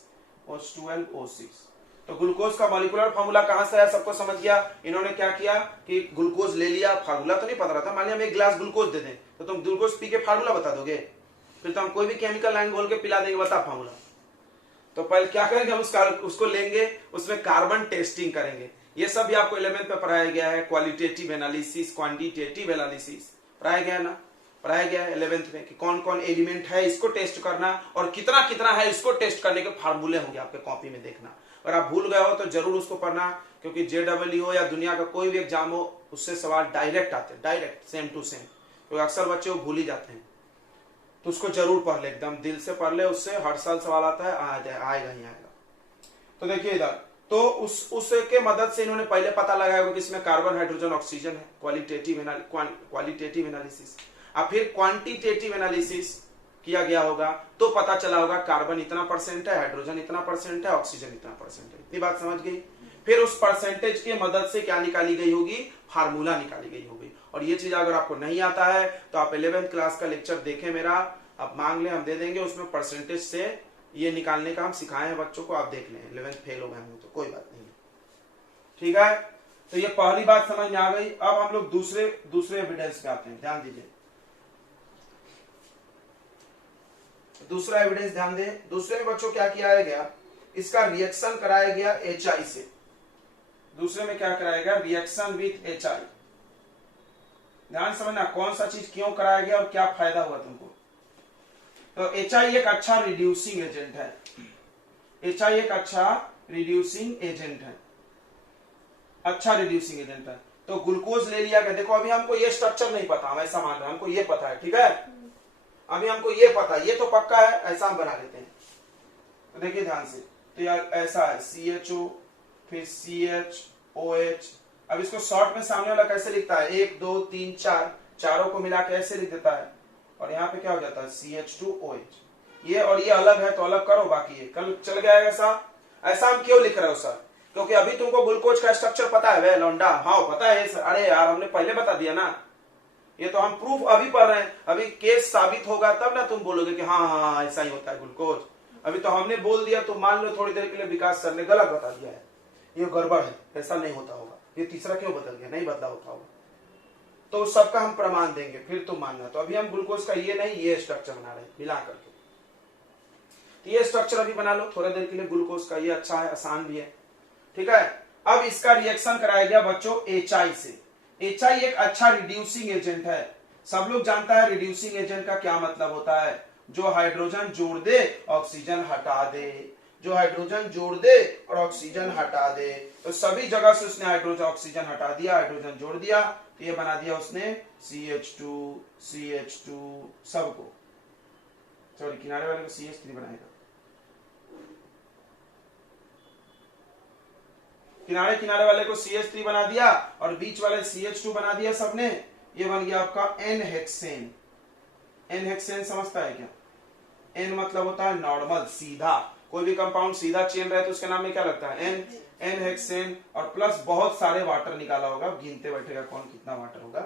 H12O6। तो ग्लूकोज का मॉलिक्यूलर फार्मूला कहां से आया, सबको समझ गया। इन्होंने क्या किया कि ग्लूकोज ले लिया, फार्मूला तो नहीं पता रहा था। मान लिया हम एक गिलास ग्लूकोज दे दें तो तुम ग्लूकोज पी के फार्मूला बता दोगे? फिर तो हम कोई भी केमिकल लाइन बोल के पिला देंगे, बता फार्मूला। तो पहले क्या करेंगे, हम उसको लेंगे, उसमें कार्बन टेस्टिंग करेंगे। ये सब भी आपको 11th में पढ़ाया गया है, क्वालिटेटिव एनालिसिस, क्वांटिटेटिव एनालिसिस पढ़ाया गया है ना, पढ़ाया गया है 11th में कि कौन कौन एलिमेंट है इसको टेस्ट करना और कितना कितना है इसको टेस्ट करने के फार्मूले होंगे आपके कॉपी में देखना। अगर आप भूल गए हो तो जरूर उसको पढ़ना, क्योंकि JEE हो या दुनिया का कोई भी एग्जाम हो उससे सवाल डायरेक्ट आते हैं, डायरेक्ट सेम टू सेम। क्योंकि अक्सर बच्चे वो भूल ही जाते हैं, तो उसको जरूर पढ़ ले, एकदम दिल से पढ़ ले, उससे हर साल सवाल आता है, आएगा ही आएगा। तो देखिए इधर, तो उसके मदद से इन्होंने पहले पता लगाया कि इसमें कार्बन, हाइड्रोजन, ऑक्सीजन है, क्वालिटेटिव एनालिसिस। अब फिर क्वांटिटेटिव एनालिसिस किया गया होगा तो पता चला होगा कार्बन इतना परसेंट है, हाइड्रोजन इतना परसेंट है, ऑक्सीजन इतना परसेंट है। इतनी बात समझ गई। फिर उस परसेंटेज की मदद से क्या निकाली गई होगी, फार्मूला निकाली गई होगी। और ये चीज अगर आपको नहीं आता है तो आप 11th क्लास का लेक्चर देखें मेरा, आप मांग लें, हम दे देंगे। उसमें परसेंटेज से ये निकालने का हम सिखाए हैं बच्चों को, आप देख लें। 11th फेल हो गए होंगे तो कोई बात नहीं है, ठीक है। तो ये पहली बात समझ में आ गई। अब हम लोग दूसरे एविडेंस पे आते हैं, ध्यान दीजिए। दूसरा एविडेंस ध्यान दें। दूसरे में बच्चों क्या किया गया, इसका रिएक्शन कराया गया HI से। दूसरे में क्या कराया गया, रिएक्शन विथ HI। ध्यान समझना कौन सा चीज क्यों कराया गया और क्या फायदा हुआ तुमको। तो HI एक अच्छा रिड्यूसिंग एजेंट है, HI एक अच्छा रिड्यूसिंग एजेंट है, अच्छा रिड्यूसिंग एजेंट है। तो ग्लूकोज ले लिया गया। देखो अभी हमको ये स्ट्रक्चर नहीं पता, हम ऐसा मान रहे हैं, हमको ये पता है, ठीक है। अभी हमको ये पता है, ये तो पक्का है, ऐसा हम बना लेते हैं। तो देखिए ध्यान से, तो यार ऐसा है CHO, फिर CHOH। अब इसको शॉर्ट में सामने वाला कैसे लिखता है, 1 2 3 4, चारों को मिला के ऐसे लिख देता है। और यहाँ पे क्या हो जाता है CH2OH। ये और ये अलग है तो अलग करो, बाकी ये कल चल गया ऐसा। ऐसा हम क्यों लिख रहे हो सर, क्योंकि अभी तुमको ग्लूकोज का स्ट्रक्चर पता है वे लौंडा। हाँ पता है सर। अरे यार हमने पहले बता दिया ना, ये तो हम प्रूफ अभी पढ़ रहे हैं, अभी केस साबित होगा तब ना तुम बोलोगे कि हाँ हाँ ऐसा ही होता है ग्लूकोज। अभी तो हमने बोल दिया तो मान लो थोड़ी देर के लिए विकास सर ने गलत बता दिया है, ये गड़बड़ है, ऐसा नहीं होता होगा। ये तीसरा क्यों बदल गया, नहीं बदला होता होगा, तो सबका हम प्रमाण देंगे फिर तुम मानना। तो अभी हम ग्लूकोज का ये नहीं ये स्ट्रक्चर बना रहे हैं मिला करके। तो ये स्ट्रक्चर अभी बना लो थोड़ा देर के लिए ग्लूकोज का, ये अच्छा है, आसान भी है, ठीक है। अब इसका रिएक्शन कराया गया बच्चों HI से। HI एक अच्छा रिड्यूसिंग एजेंट है, सब लोग जानता है रिड्यूसिंग एजेंट का क्या मतलब होता है, जो हाइड्रोजन जोड़ दे ऑक्सीजन हटा दे, जो हाइड्रोजन जोड़ दे और ऑक्सीजन हटा दे। तो सभी जगह से उसने हाइड्रोजन ऑक्सीजन हटा दिया, हाइड्रोजन जोड़ दिया, तो ये बना दिया उसने CH2 सबको, सॉरी किनारे वाले को CH3 बनाएगा, किनारे वाले को CH3 बना दिया और बीच वाले CH2 बना दिया सबने। ये बन गया आपका N हेक्सेन। N हेक्सेन समझता है क्या, N मतलब होता है नॉर्मल, सीधा। कोई भी कंपाउंड सीधा चेन रहे तो उसके नाम में क्या लगता है, N हेक्सेन। और प्लस बहुत सारे वाटर निकाला होगा, गिनते बैठेगा कौन कितना वाटर होगा,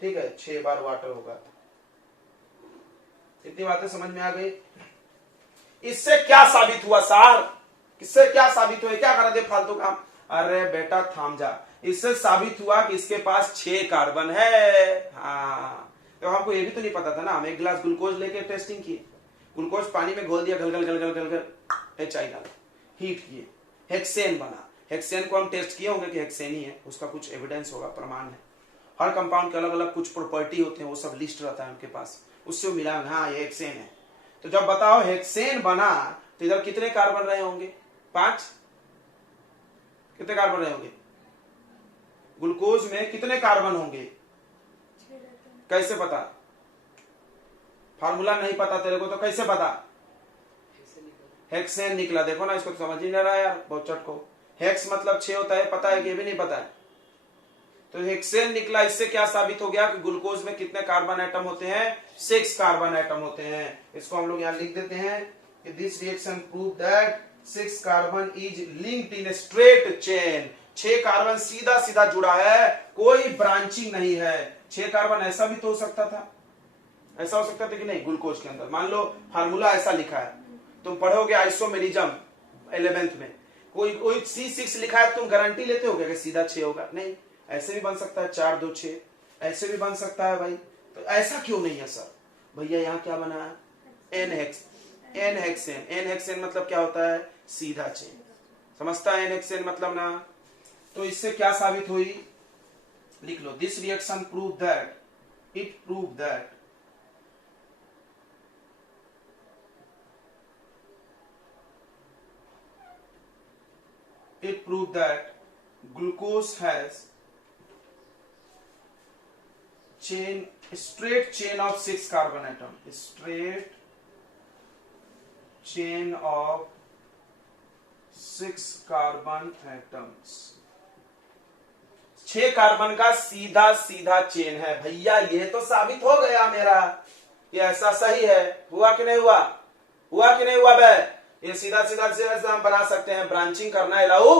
ठीक है, 6 बार वाटर होगा। इतनी बातें समझ में आ गई। इससे क्या साबित हुआ सर, इससे क्या साबित हुआ, क्या करा दे फालतू काम। अरे बेटा थाम जा, इससे साबित हुआ कि इसके पास 6 कार्बन है। हाँ तो हमको ये भी तो नहीं पता था ना, हम एक गिलास ग्लूकोज लेके टेस्टिंग किए, ग्लूकोज पानी में घोल दिया, गल गल गल गल गल गल HI डाला, हीट किए, हेक्सेन बना। हेक्सेन को हम टेस्ट किए होंगे कि हेक्सेन ही है, उसका कुछ एविडेंस होगा, प्रमाण है। हर कंपाउंड के अलग अलग कुछ प्रॉपर्टी होते हैं, वो सब लिस्ट रहता है उनके पास, उससे मिला हाँ ये हेक्सेन है। तो जब बताओ हेक्सेन बना तो इधर कितने कार्बन रहे होंगे, 5। कितने कार्बन रहे होंगे ग्लूकोज में, कितने कार्बन होंगे, कैसे पता, फार्मूला नहीं पता तेरे को तो कैसे पता, हेक्सेन निकला। देखो ना इसको तो समझ ही नहीं रहा यार, बहुत चट को। हेक्स मतलब 6 होता है, पता है कि ये भी नहीं पता है। तो हेक्सेन निकला, इससे क्या साबित हो गया कि ग्लूकोज में कितने कार्बन एटम होते हैं, 6 कार्बन एटम होते हैं। इसको हम लोग यहाँ लिख देते हैं कि this reaction prove that 6 carbon is linked in straight chain. 6 carbon सीधा सीधा जुड़ा है, कोई ब्रांचिंग नहीं है। 6 कार्बन ऐसा भी तो हो सकता था, ऐसा हो सकता था कि नहीं, ग्लूकोज के अंदर मान लो फार्मूला ऐसा लिखा है, तुम पढ़ोगे आइसोमेरिज्म, 11th में कोई कोई C6 लिखा है, तुम गारंटी लेते हो क्या कि सीधा 6 होगा? नहीं, ऐसे भी बन सकता है 4 2 6, ऐसे भी बन सकता है भाई। तो ऐसा क्यों नहीं है सर? भैया यहाँ क्या बना है? N hexane. एन हेक्सेन मतलब क्या होता है? सीधा चेन। समझता है एन हेक्सेन मतलब ना? तो इससे क्या साबित हुई? लिख लो, this reaction prove that, it prove that it proved that glucose has straight chain of 6 carbon atom, straight chain of 6 carbon atoms, 6 carbon का सीधा सीधा चेन है। भैया ये तो साबित हो गया मेरा, ये ऐसा सही है। हुआ कि नहीं हुआ? हुआ कि नहीं हुआ बे? ये सीधा सीधा से हम बना सकते हैं, ब्रांचिंग करना अलाउ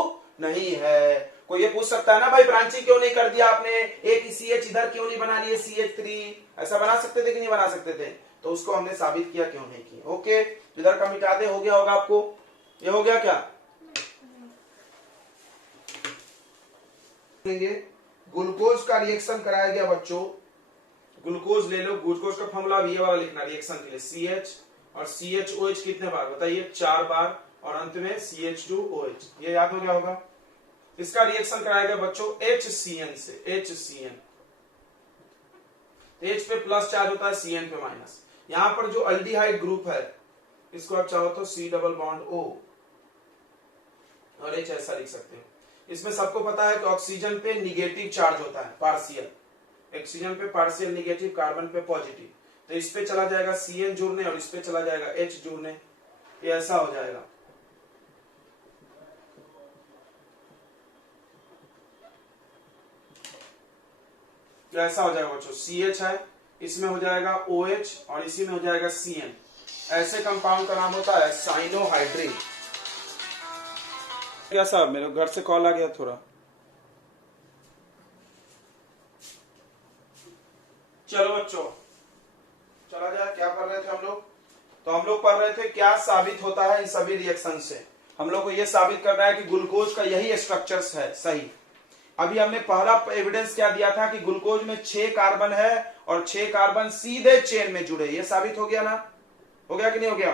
नहीं है। कोई ये पूछ सकता है ना भाई ब्रांचिंग क्यों नहीं कर दिया आपने, एक CH इधर क्यों नहीं बना लिए CH3? ऐसा बना सकते थे कि नहीं बना सकते थे? तो उसको हमने साबित किया, क्यों नहीं किया। ओके, इधर का मिटा दे, हो गया होगा आपको? ये हो गया क्या? ग्लूकोज का रिएक्शन कराया गया बच्चों। ग्लूकोज ले लो, ग्लूकोज का फॉर्मूला ये वाला लिखना रिएक्शन के लिए, CH और CHOH कितने बार बताइए? 4 बार, और अंत में CH2OH। ये याद हो गया होगा। इसका रिएक्शन कराया गया बच्चों HCN से, HCN। H पे प्लस चार्ज होता है, CN पे माइनस। यहां पर जो अल्डिहाइड ग्रुप है इसको आप चाहो तो C डबल बॉन्ड O और H ऐसा लिख सकते हो। इसमें सबको पता है कि ऑक्सीजन पे निगेटिव चार्ज होता है, पार्शियल। ऑक्सीजन पे पार्शियल निगेटिव, कार्बन पे पॉजिटिव। तो इस पे चला जाएगा CN जुड़ने और इस पे चला जाएगा H जुड़ने, ये ऐसा हो जाएगा। ऐसा हो जाएगा बच्चों, CH है, इसमें हो जाएगा OH और इसी में हो जाएगा CN। ऐसे कंपाउंड का नाम होता है साइनोहाइड्रिन। क्या साहब, मेरे घर से कॉल आ गया थोड़ा। चलो बच्चों, चला जाए। क्या पढ़ रहे थे हम लोग? तो हम लोग पढ़ रहे थे क्या साबित होता है इन सभी रिएक्शन से। हम लोग को यह साबित करना है कि ग्लूकोज का यही स्ट्रक्चर्स है, सही। अभी हमने पहला एविडेंस क्या दिया था कि ग्लूकोज में 6 कार्बन है और 6 कार्बन सीधे चेन में जुड़े। ये साबित हो गया ना? हो गया कि नहीं हो गया?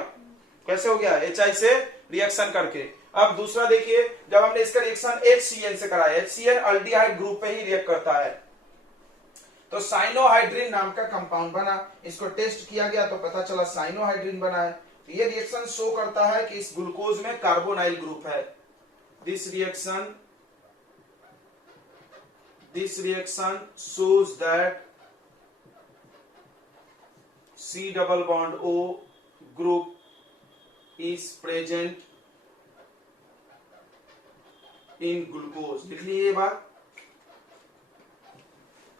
कैसे हो गया? HI से रिएक्शन करके। अब दूसरा देखिए, जब हमने इसका रिएक्शन HCN से कराया, HCN अल्डिहाइड ग्रुप पे ही रिएक्ट करता है, तो साइनोहाइड्रिन नाम का कंपाउंड बना। इसको टेस्ट किया गया तो पता चला साइनोहाइड्रिन बना है। ये रिएक्शन शो करता है कि इस ग्लूकोज में कार्बोनाइल ग्रुप है। This reaction shows that C double bond O group is present in glucose। लिख लीजिए ये बात,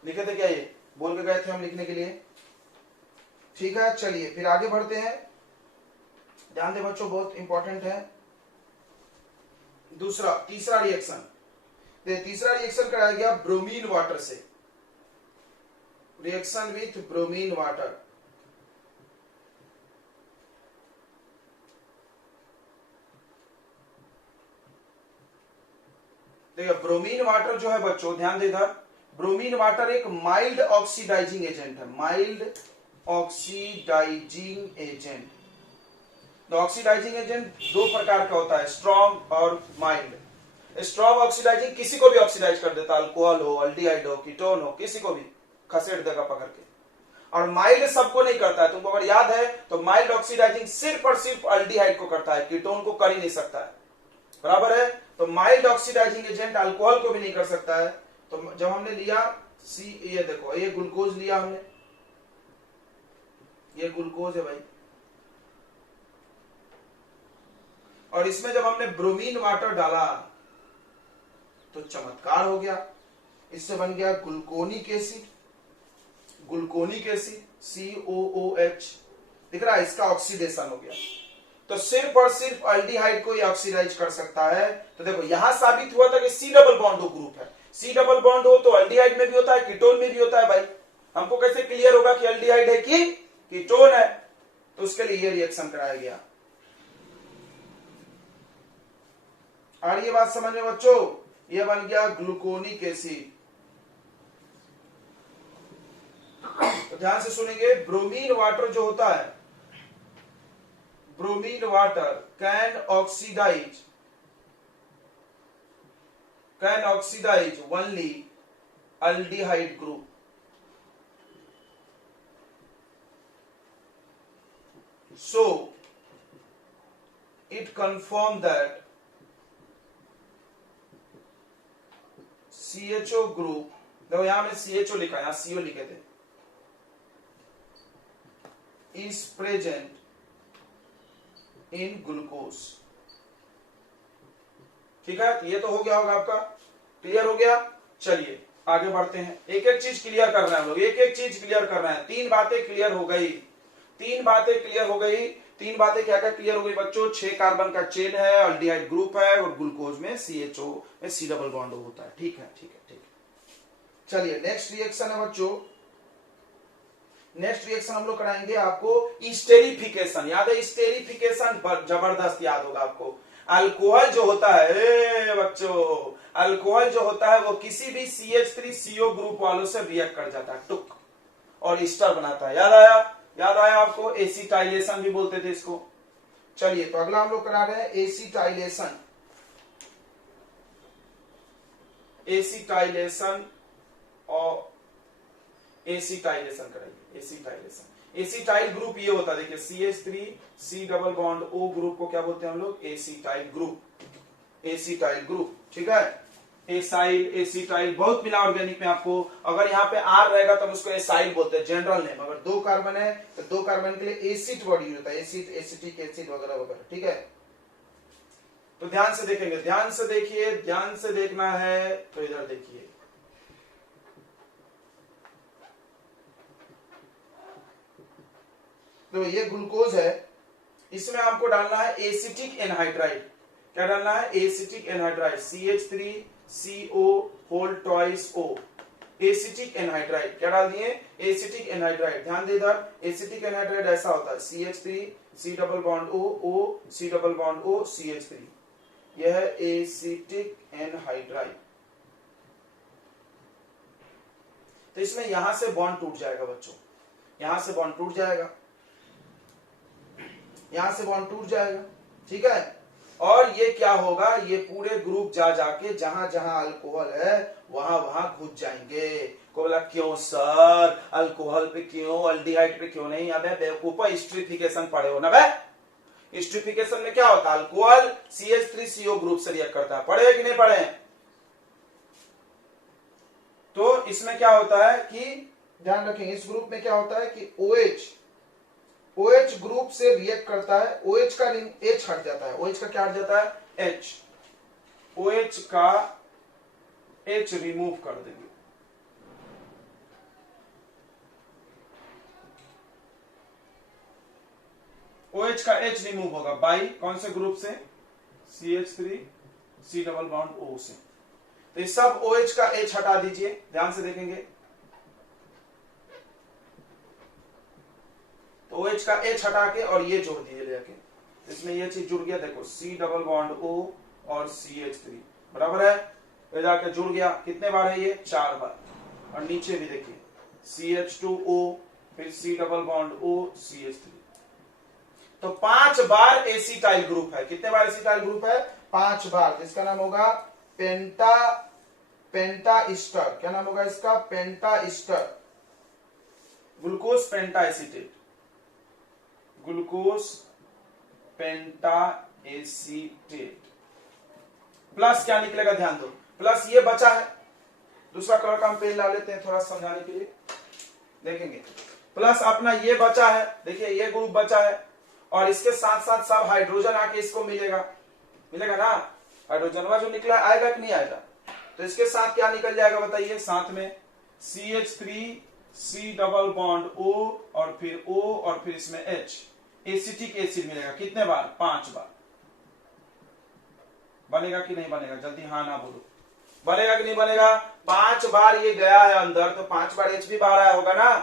लिखे थे क्या? ये बोल के गए थे हम लिखने के लिए, ठीक है। चलिए फिर आगे बढ़ते हैं, ध्यान दे बच्चों, बहुत इंपॉर्टेंट है। तीसरा रिएक्शन, तीसरा रिएक्शन कराया गया ब्रोमीन वाटर से, रिएक्शन विथ ब्रोमीन वाटर। देखिए ब्रोमीन वाटर जो है बच्चों, ध्यान दे इधर, ब्रोमीन वाटर एक माइल्ड ऑक्सीडाइजिंग एजेंट है, माइल्ड ऑक्सीडाइजिंग एजेंट। तो ऑक्सीडाइजिंग एजेंट दो प्रकार का होता है, स्ट्रॉन्ग और माइल्ड। स्ट्रॉन्ग ऑक्सीडाइजिंग किसी को भी ऑक्सीडाइज कर देता है, अल्कोहल हो, अल्डिहाइड हो, कीटोन हो, किसी को भी खसेड़ देगा पकड़ के। और माइल्ड सबको नहीं करता है। तुमको अगर याद है तो माइल्ड ऑक्सीडाइजिंग सिर्फ और सिर्फ अल्डिहाइड को करता है, कीटोन को कर ही नहीं सकता है, बराबर है। तो माइल्ड ऑक्सीडाइजिंग एजेंट अल्कोहल को भी नहीं कर सकता है। तो जब हमने लिया ये देखो, ये ग्लूकोज लिया हमने, ये ग्लूकोज है भाई, और इसमें जब हमने ब्रोमीन वाटर डाला तो चमत्कार हो गया, इससे बन गया gluconic acid, gluconic acid COOH, दिख रहा है, इसका ऑक्सीडेशन हो गया। तो सिर्फ और सिर्फ अल्डिहाइड को ये ऑक्सीडाइज कर सकता है। तो देखो यहां साबित हुआ था कि C डबल बॉन्ड हो ग्रुप है, C डबल बॉन्ड हो तो अल्डिहाइड में भी होता है, कीटोन में भी होता है भाई। हमको कैसे क्लियर होगा कि अल्डिहाइड है कि कीटोन है? तो उसके लिए ये रिएक्शन कराया गया। आ रही है बात समझ में बच्चों? ये बन गया ग्लूकोनिक एसिड। तो ध्यान से सुनेंगे, ब्रोमीन वाटर जो होता है, bromine water can oxidise only aldehyde group. So it confirmed that CHO group, देखो यहां में CHO लिखा है, यहां CO लिखे थे, is present in glucose। ठीक है, ये तो हो गया होगा आपका, क्लियर हो गया। चलिए आगे बढ़ते हैं, एक एक चीज क्लियर कर रहे हैं हम लोग, एक एक चीज क्लियर कर रहे हैं। तीन बातें क्लियर हो गई, तीन बातें क्लियर हो गई। तीन बातें क्या क्या क्लियर हो गई बच्चों? 6 कार्बन का चेन है, अल्डिहाइड ग्रुप है, और ग्लूकोज में CHO में C डबल बॉन्ड होता है। ठीक है, ठीक है, ठीक है। चलिए नेक्स्ट रिएक्शन है बच्चों, नेक्स्ट रिएक्शन हम लोग कराएंगे आपको स्टेरिफिकेशन। याद है स्टेरिफिकेशन? जबरदस्त याद होगा आपको। अल्कोहल जो होता है बच्चों, अल्कोहल जो होता है वो किसी भी CH3CO ग्रुप वालों से रिएक्ट कर जाता है, टुक, और ईस्टर बनाता है। याद आया? याद आया आपको? एसिटाइलेशन भी बोलते थे इसको। चलिए तो अगला हम लोग करा रहे हैं एसिटाइलेशन। एसिटाइलेशन और एसिटाइलेशन कराइए, एसिटाइलेशन। एसिटाइल ग्रुप ये होता है, देखिए CH3C double bond O group को क्या बोलते हैं हम लोग? Acetyl group, acetyl group. ठीक है, एसाइल, एसिटाइल बहुत मिला ऑर्गेनिक में आपको। अगर यहाँ पे R रहेगा तो उसको एसाइल बोलते हैं, जनरल नेम। अगर 2 कार्बन है तो 2 कार्बन के लिए एसिड वर्ड यूज होता है, एसिड, एसिटिक एसिड वगैरह वगैरह। ठीक है, तो ध्यान से देखेंगे, ध्यान से देखिए, ध्यान से देखना है। तो इधर देखिए, तो ये ग्लूकोज है, इसमें आपको डालना है एसिटिक एनहाइड्राइड। क्या डालना है? Acetic anhydride, CH3CO whole twice O, acetic anhydride. क्या डाल दिए? Acetic anhydride. ध्यान दे इधर, एसिटिक एनहाइड्राइड ऐसा होता है, CH3C double bond O, C double bond O, CH3। यह है एसिटिक एनहाइड्राइड। तो इसमें यहां से बॉन्ड टूट जाएगा बच्चों, यहां से बॉन्ड टूट जाएगा, यहां से बॉन्ड टूट जाएगा। ठीक है, और ये क्या होगा? ये पूरे ग्रुप जा जाके जहां जहां अल्कोहल है वहां वहां घुस जाएंगे। को बोला क्यों सर, अल्कोहल पे क्यों, अल्डिहाइड पे क्यों नहीं? अबे बेवकूफा, स्ट्रीफिकेशन पढ़े हो ना बे? स्ट्रीफिकेशन में क्या होता है? अल्कोहल CH3CO ग्रुप से रिएक्ट करता है, पढ़े कि नहीं पढ़े? तो इसमें क्या होता है कि ध्यान रखेंगे, इस ग्रुप में क्या होता है कि OH ग्रुप से रिएक्ट करता है, OH का H हट जाता है। OH का क्या हट जाता है? H। OH का H रिमूव कर देंगे। OH का H रिमूव होगा बाई कौन से ग्रुप से? CH3C डबल बॉन्ड O से। तो इस सब OH का H हटा दीजिए, ध्यान से देखेंगे। तो OH का H हटा के और ये जोड़ दिए लेके, इसमें ये चीज जुड़ गया। देखो C डबल बॉन्ड O और CH3 बराबर है, ये जाके जुड़ गया। कितने बार है ये? 4 बार। और नीचे भी देखिए CH2O, फिर C double bond O, CH3। तो 5 बार एसिटाइल ग्रुप है। कितने बार एसिटाइल ग्रुप है? 5 बार, जिसका नाम होगा पेंटा ईस्टर। क्या नाम होगा इसका? पेंटा ईस्टर, ग्लूकोज पेंटा एसिटेट, ग्लूकोज पेंटा एसिटेट। प्लस क्या निकलेगा? ध्यान दो, प्लस ये बचा है, दूसरा कलर का हम पेन ला लेते हैं थोड़ा समझाने के लिए, देखेंगे। प्लस अपना ये बचा है, देखिए ये ग्रुप बचा है, और इसके साथ साथ सब हाइड्रोजन आके इसको मिलेगा, मिलेगा ना? हाइड्रोजन जो निकला आएगा कि नहीं आएगा? तो इसके साथ क्या निकल जाएगा बताइए? साथ में CH3C डबल बॉन्ड O और फिर O और फिर इसमें H, एसिटिक एसिड मिलेगा। कितने बार? 5 बार। बनेगा कि नहीं बनेगा? जल्दी हाँ ना बोलो, बनेगा कि नहीं बनेगा? 5 बार ये गया है अंदर, तो 5 बार H भी बाहर आया होगा ना?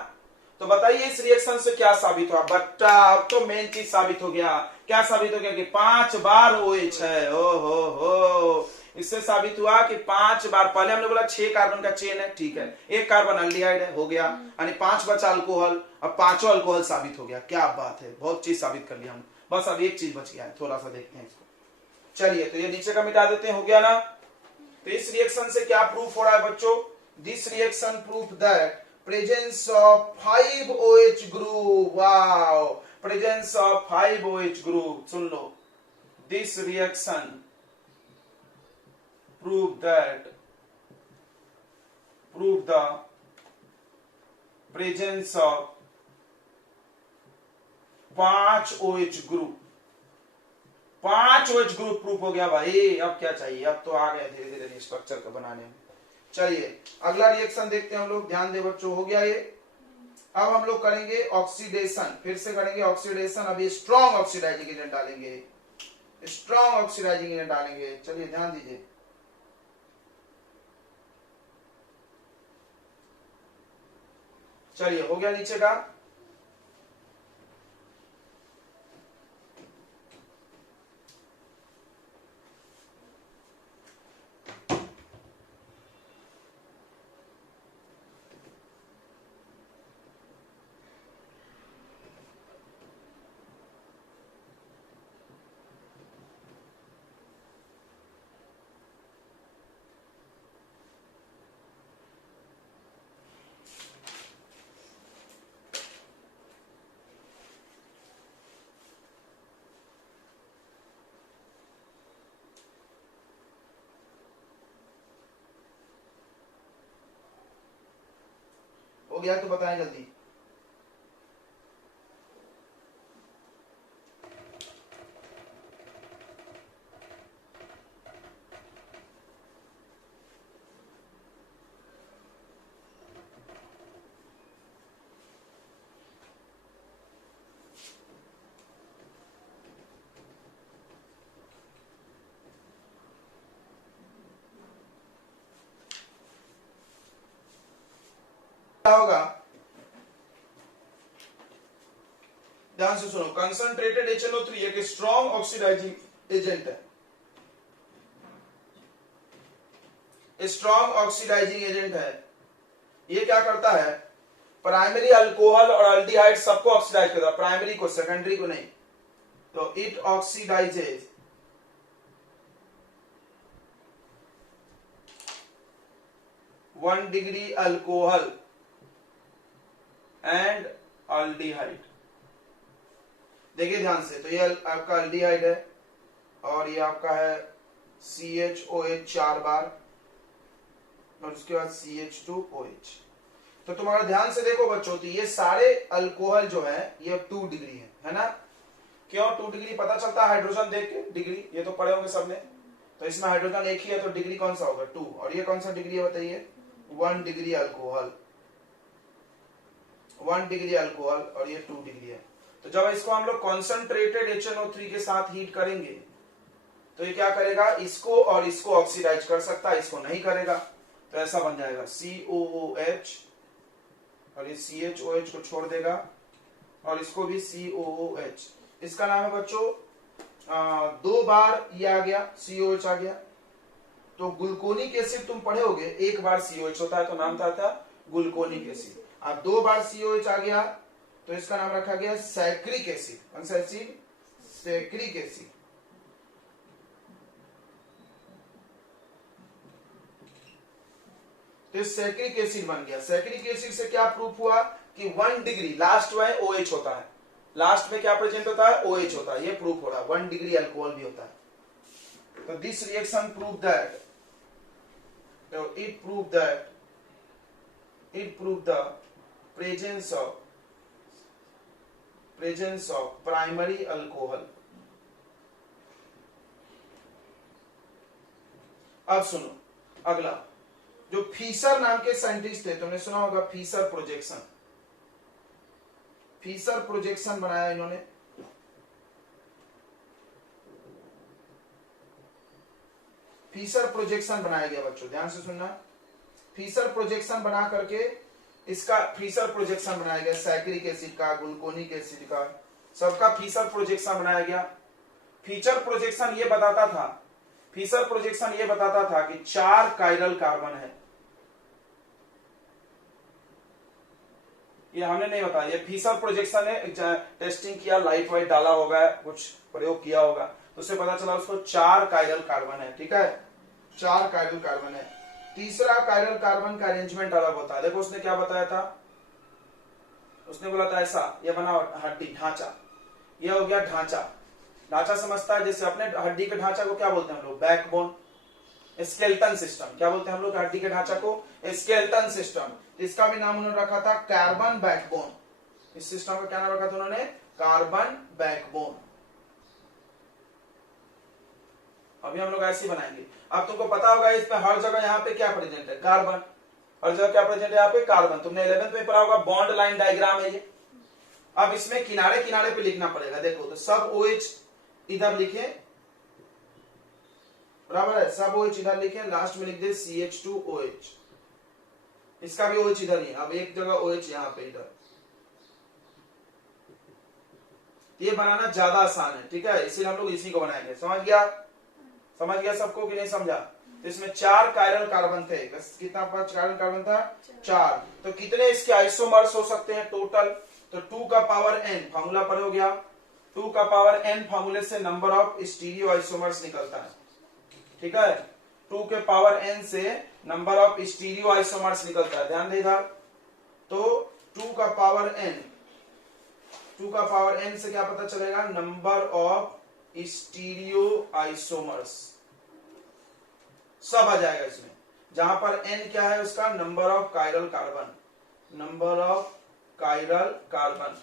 तो बताइए इस रिएक्शन से क्या साबित हुआ? बट्टा, अब तो मेन चीज साबित हो गया। क्या साबित हो गया कि 5 बार OH है। ओ हो, इससे साबित हुआ कि 5 बार, पहले हमने बोला 6 कार्बन का चेन है, ठीक है, एक कार्बन अल्डिहाइड है, हो गया, यानी 5 बचा अल्कोहल, अब 5 अल्कोहल साबित हो गया। क्या बात है, बहुत चीज साबित कर लिया हम, बस अब एक चीज बच गया है, थोड़ा सा देखते हैं इसको। चलिए, तो ये नीचे का मिटा देते हैं, हो गया ना। तो इस रिएक्शन से क्या प्रूफ हो रहा है बच्चों? This reaction proof that presence of 5 OH group, wow, presence of 5 OH group, soon low, this reaction prove the presence of 5 OH group, 5 OH group proof हो गया भाई। अब क्या चाहिए, अब तो आ गया धीरे धीरे स्ट्रक्चर को बनाने में। चलिए अगला रिएक्शन देखते हैं हम लोग, ध्यान दे बच्चों, हो गया ये। अब हम लोग करेंगे ऑक्सीडेशन, फिर से करेंगे ऑक्सीडेशन। अब ये स्ट्रॉन्ग ऑक्सीडाइजिंग एजेंट डालेंगे, स्ट्रॉन्ग ऑक्सीडाइजिंग एजेंट डालेंगे। चलिए ध्यान दीजिए, चलिए हो गया नीचे का। हो गया तो बताएं जल्दी। क्या होगा, ध्यान से सुनो। कंसंट्रेटेड HNO3 एक स्ट्रॉन्ग ऑक्सीडाइजिंग एजेंट है, स्ट्रॉन्ग ऑक्सीडाइजिंग एजेंट है। ये क्या करता है, प्राइमरी अल्कोहल और अल्डिहाइड सबको ऑक्सीडाइज करता है, प्राइमरी को, सेकेंडरी को नहीं। तो it oxidises 1 degree alcohol and aldehyde. देखिए ध्यान से, तो ये आपका अल्डिहाइड है और ये आपका है CHOH 4 बार और उसके बाद CH2OH। तो तुम्हारा ध्यान से देखो बच्चों, तो ये सारे अल्कोहल जो है ये 2 डिग्री है ना। क्यों 2 डिग्री पता चलता है हाइड्रोजन देख के, डिग्री ये तो पढ़े होंगे सबने। तो इसमें हाइड्रोजन एक ही है, तो डिग्री कौन सा होगा 2, और ये कौन सा डिग्री है बताइए, 1 डिग्री अल्कोहल, 1 डिग्री अल्कोहल, और ये 2 डिग्री है। तो जब इसको हम लोग कॉन्सेंट्रेटेड HNO3 के साथ हीट करेंगे तो ये क्या करेगा, इसको और इसको ऑक्सीडाइज कर सकता है, इसको नहीं करेगा। तो ऐसा बन जाएगा COOH, और ये CHOH को छोड़ देगा और इसको भी COOH। इसका नाम है बच्चों 2 बार ये आ गया, COH आ गया। तो ग्लूकोनिक एसिड तुम पढ़े होगे, 1 बार COH होता है तो नाम था ग्लूकोनिक एसिड। अब 2 बार COH आ गया तो इसका नाम रखा गया सैक्रिक एसिड। कौन सा एसिड, सैक्रिक एसिड। तो सैक्रिक एसिड बन गया। सैक्रिक एसिड से क्या प्रूफ हुआ कि 1 डिग्री, लास्ट में OH होता है, लास्ट में क्या प्रेजेंट होता है, OH होता है। ये प्रूफ हो रहा है 1 डिग्री अल्कोहल भी होता है। तो this reaction proof that, it proved the presence of primary alcohol। अब सुनो अगला, जो फीसर नाम के साइंटिस्ट थे, तुमने सुना होगा फीसर प्रोजेक्शन। फीसर प्रोजेक्शन बनाया इन्होंने। फीसर प्रोजेक्शन बनाया गया बच्चों, ध्यान से सुनना। फीसर प्रोजेक्शन बना करके इसका फीसर प्रोजेक्शन बनाया गया, सैक्रिक एसिड का, ग्लूकोनिक एसिड का, सबका फीसर प्रोजेक्शन बनाया गया। फीचर प्रोजेक्शन ये बताता था, फीचर प्रोजेक्शन ये बताता था कि 4 कायरल कार्बन है। ये हमने नहीं बताया, ये फीचर प्रोजेक्शन है, टेस्टिंग किया, लाइट वाइट डाला होगा, कुछ प्रयोग किया होगा, तो उससे पता चला उसको 4 कायरल कार्बन है। ठीक है, 4 कायरल कार्बन है। तीसरा कायरल कार्बन का अरेंजमेंट अलग होता है। देखो उसने क्या बताया था, उसने बोला था ऐसा, ये बना हड्डी ढांचा, ये हो गया ढांचा। ढांचा समझता है, जैसे अपने हड्डी के ढांचा को क्या बोलते हैं हम लोग, बैकबोन, स्केलेटन सिस्टम। क्या बोलते हैं हम लोग हड्डी के ढांचा को, स्केलेटन सिस्टम। इसका भी नाम उन्होंने रखा था कार्बन बैकबोन। इस सिस्टम का क्या नाम रखा था उन्होंने, कार्बन बैकबोन। अभी हम लोग ऐसे ही बनाएंगे। अब तुमको पता होगा इसमें हर जगह यहाँ पे क्या प्रेजेंट है, कार्बन। हर जगह क्या प्रेजेंट है यहाँ पे, कार्बन। तुमने 11th में पढ़ा होगा, बॉन्ड लाइन डायग्राम है ये। अब इसमें किनारे किनारे पे लिखना पड़ेगा। देखो तो सब OH इधर लिखे, बराबर है, सब OH इधर लिखे, लास्ट में लिख दे CH2OH। इसका भी OH इधर ही है। अब एक जगह OH यहाँ पे इधर, ये बनाना ज्यादा आसान है। ठीक है, इसीलिए हम लोग इसी को बनाएंगे। समझ गया, समझ गया सबको कि नहीं समझा? तो इसमें 4 कायरल कार्बन थे। कितना कायरल कार्बन था, 4। तो कितने इसके आइसोमर्स हो सकते हैं टोटल, तो 2 का पावर n, फार्मूला पर हो गया, 2 का पावर n फार्मूले से नंबर ऑफ स्टीरियो आइसोमर्स निकलता है। ठीक है, 2 के पावर n से नंबर ऑफ स्टीरियो आइसोमर्स निकलता है। ध्यान दे इधर, तो 2 का पावर n, 2 का पावर n से क्या पता चलेगा, नंबर ऑफ स्टीरियो आइसोमर्स, सब आ जाएगा इसमें। जहां पर n क्या है उसका, number of chiral carbon, number of chiral carbon,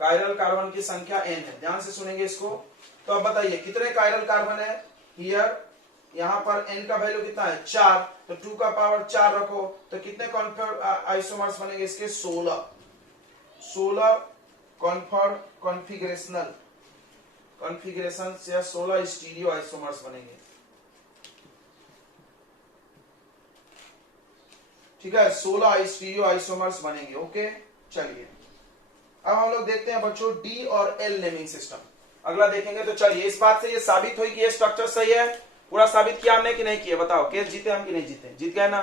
chiral carbon की संख्या n है। ध्यान से सुनेंगे इसको। तो अब बताइए कितने कायरल कार्बन है हियर, यहां पर n का वैल्यू कितना है, 4। तो 2 का पावर 4 रखो, तो कितने आइसोमर्स बनेंगे इसके, 16 कॉन्फिगरेशनल कॉन्फिगरेशन या 16 स्टीरियो आइसोमर्स बनेंगे। ठीक है, 16 स्टीरियो आइसोमर्स बनेंगे। ओके, चलिए अब हम लोग देखते हैं बच्चों D और L नेमिंग सिस्टम। अगला देखेंगे। तो चलिए, इस बात से ये साबित हुई कि ये स्ट्रक्चर सही है। पूरा साबित किया हमने कि नहीं किया, बताओ, केस जीते हम कि नहीं जीते, जीत गए ना,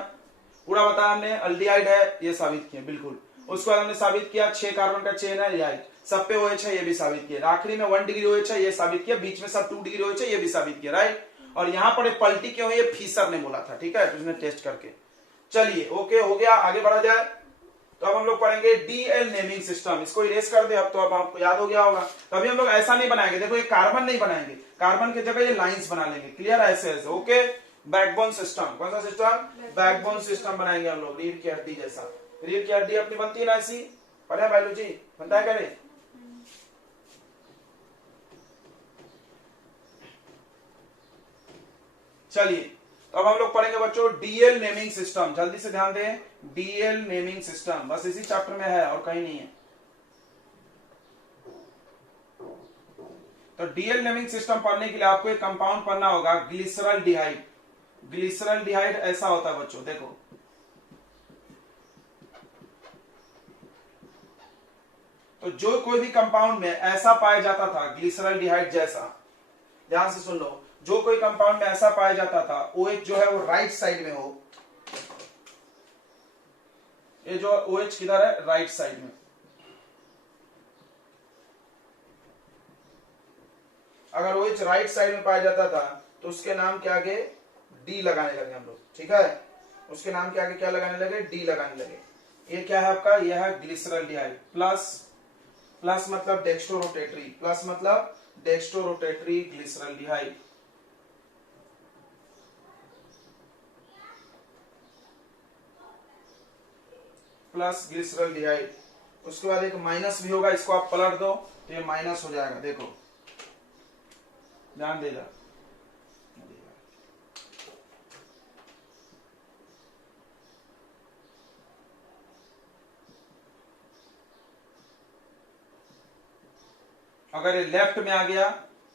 पूरा बताया हमने। अल्डिहाइड है, ये साबित किया बिल्कुल। उसके बाद हमने साबित किया 6 कार्बन का चेन है, राइट, सब पे OH है, ये भी साबित किया। आखिरी में 1 डिग्री OH है, ये साबित किया। बीच में सब 2 डिग्री OH है, ये भी साबित किया, राइट। और यहाँ पर पलटी क्यों है, ये फीसर ने बोला था। ठीक है, तो उसने टेस्ट करके। चलिए ओके, हो गया, आगे बढ़ा जाए। तो अब हम लोग पढ़ेंगे DL नेमिंग सिस्टम। इसको इरेज कर दे अब, तो अब आपको याद हो गया होगा। तो अभी हम लोग ऐसा नहीं बनाएंगे, देखो ये कार्बन नहीं बनाएंगे, कार्बन की जगह ये लाइंस बना लेंगे। क्लियर, ऐसे ऐसे। ओके, बैकबोन सिस्टम, कौन सा सिस्टम, बैकबोन सिस्टम बनाएंगे हम लोग, रीढ़ की हड्डी जैसा। रीढ़ की हड्डी अपनी बनती है ना ऐसी, पढ़े बायोलॉजी, बनता है क्या नहीं? चलिए, तो अब हम लोग पढ़ेंगे बच्चों DL नेमिंग सिस्टम। जल्दी से ध्यान दें, DL नेमिंग सिस्टम बस इसी चैप्टर में है और कहीं नहीं है। तो DL नेमिंग सिस्टम पढ़ने के लिए आपको एक कंपाउंड पढ़ना होगा, ग्लिसरॉल्डिहाइड। ग्लिसरॉल्डिहाइड ऐसा होता है बच्चों, देखो तो जो कोई भी कंपाउंड में ऐसा पाया जाता था ग्लिसरॉल्डिहाइड जैसा, ध्यान से सुन लो, जो कोई कंपाउंड में ऐसा पाया जाता था, OH जो है वो राइट साइड में हो, ये जो OH किधर है, राइट साइड में। अगर OH राइट साइड में पाया जाता था तो उसके नाम के आगे D लगाने लगे हम लोग। ठीक है, उसके नाम के आगे क्या लगाने लगे, D लगाने लगे। ये क्या है आपका, यह है ग्लिसरॉल्डिहाइड। प्लस मतलब डेक्स्ट्रोरोटेटरी, प्लस मतलब डेक्स्ट्रोरोटेटरी ग्लिसरॉल्डिहाइड। Plus glyceraldehyde. उसके बाद एक माइनस भी होगा, इसको आप पलट दो तो ये माइनस हो जाएगा। देखो ध्यान देगा, अगर ये लेफ्ट में आ गया,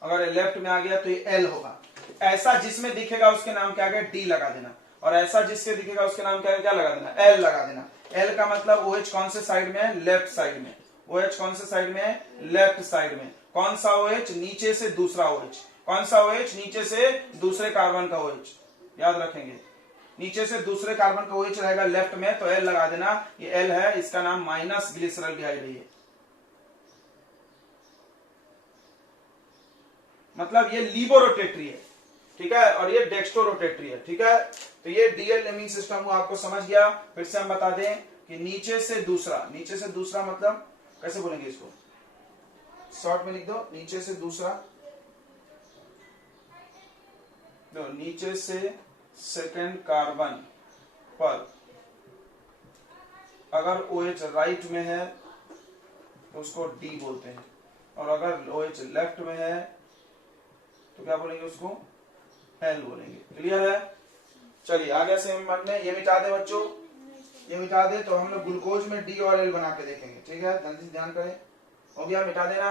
अगर ये लेफ्ट में आ गया तो ये L होगा। ऐसा जिसमें दिखेगा उसके नाम के आगे D लगा देना, और ऐसा जिससे दिखेगा उसके नाम के आगे क्या लगा देना, L लगा देना। L का मतलब OH कौन से साइड में है, लेफ्ट साइड में। OH कौन से साइड में है, लेफ्ट साइड में। कौन सा OH? नीचे से दूसरा OH। कौन सा OH? नीचे से दूसरे कार्बन का OH। याद रखेंगे, नीचे से दूसरे कार्बन का OH रहेगा लेफ्ट में, तो L लगा देना। ये L है, इसका नाम माइनस ग्लिसरॉल्डिहाइड है। मतलब ये लीवो रोटेटरी है, ठीक है, और ये डेक्स्ट्रो रोटेटरी है, ठीक है। तो ये DL नेमिंग सिस्टम को आपको समझ गया। फिर से हम बता दें कि नीचे से दूसरा, नीचे से दूसरा मतलब कैसे बोलेंगे इसको, शॉर्ट में लिख दो, नीचे से दूसरा, तो नीचे से सेकेंड कार्बन पर अगर OH राइट में है तो उसको D बोलते हैं, और अगर OH लेफ्ट में है तो क्या बोलेंगे उसको? L बोलेंगे। क्लियर है? चलिए आगे से मन में ये मिटा दे बच्चों, ये मिटा दे, तो हम लोग ग्लूकोज में D और L बना के देखेंगे, ठीक है। जल्दी से ध्यान करें। हो गया? मिटा देना।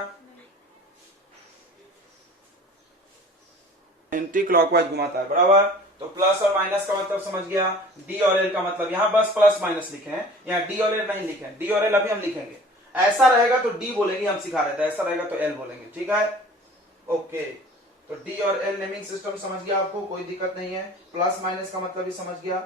एंटी क्लॉकवाइज घुमाता है, बराबर। तो प्लस और माइनस का मतलब समझ गया। D और L का मतलब यहाँ बस प्लस माइनस लिखे हैं, यहाँ D और L नहीं लिखे हैं। D और L अभी हम लिखेंगे। ऐसा रहेगा तो D बोलेंगे, हम सिखा रहे थे, ऐसा रहेगा तो L बोलेंगे, ठीक है। ओके, तो D और L नेमिंग सिस्टम समझ गया आपको, कोई दिक्कत नहीं है। प्लस माइनस का मतलब भी समझ गया।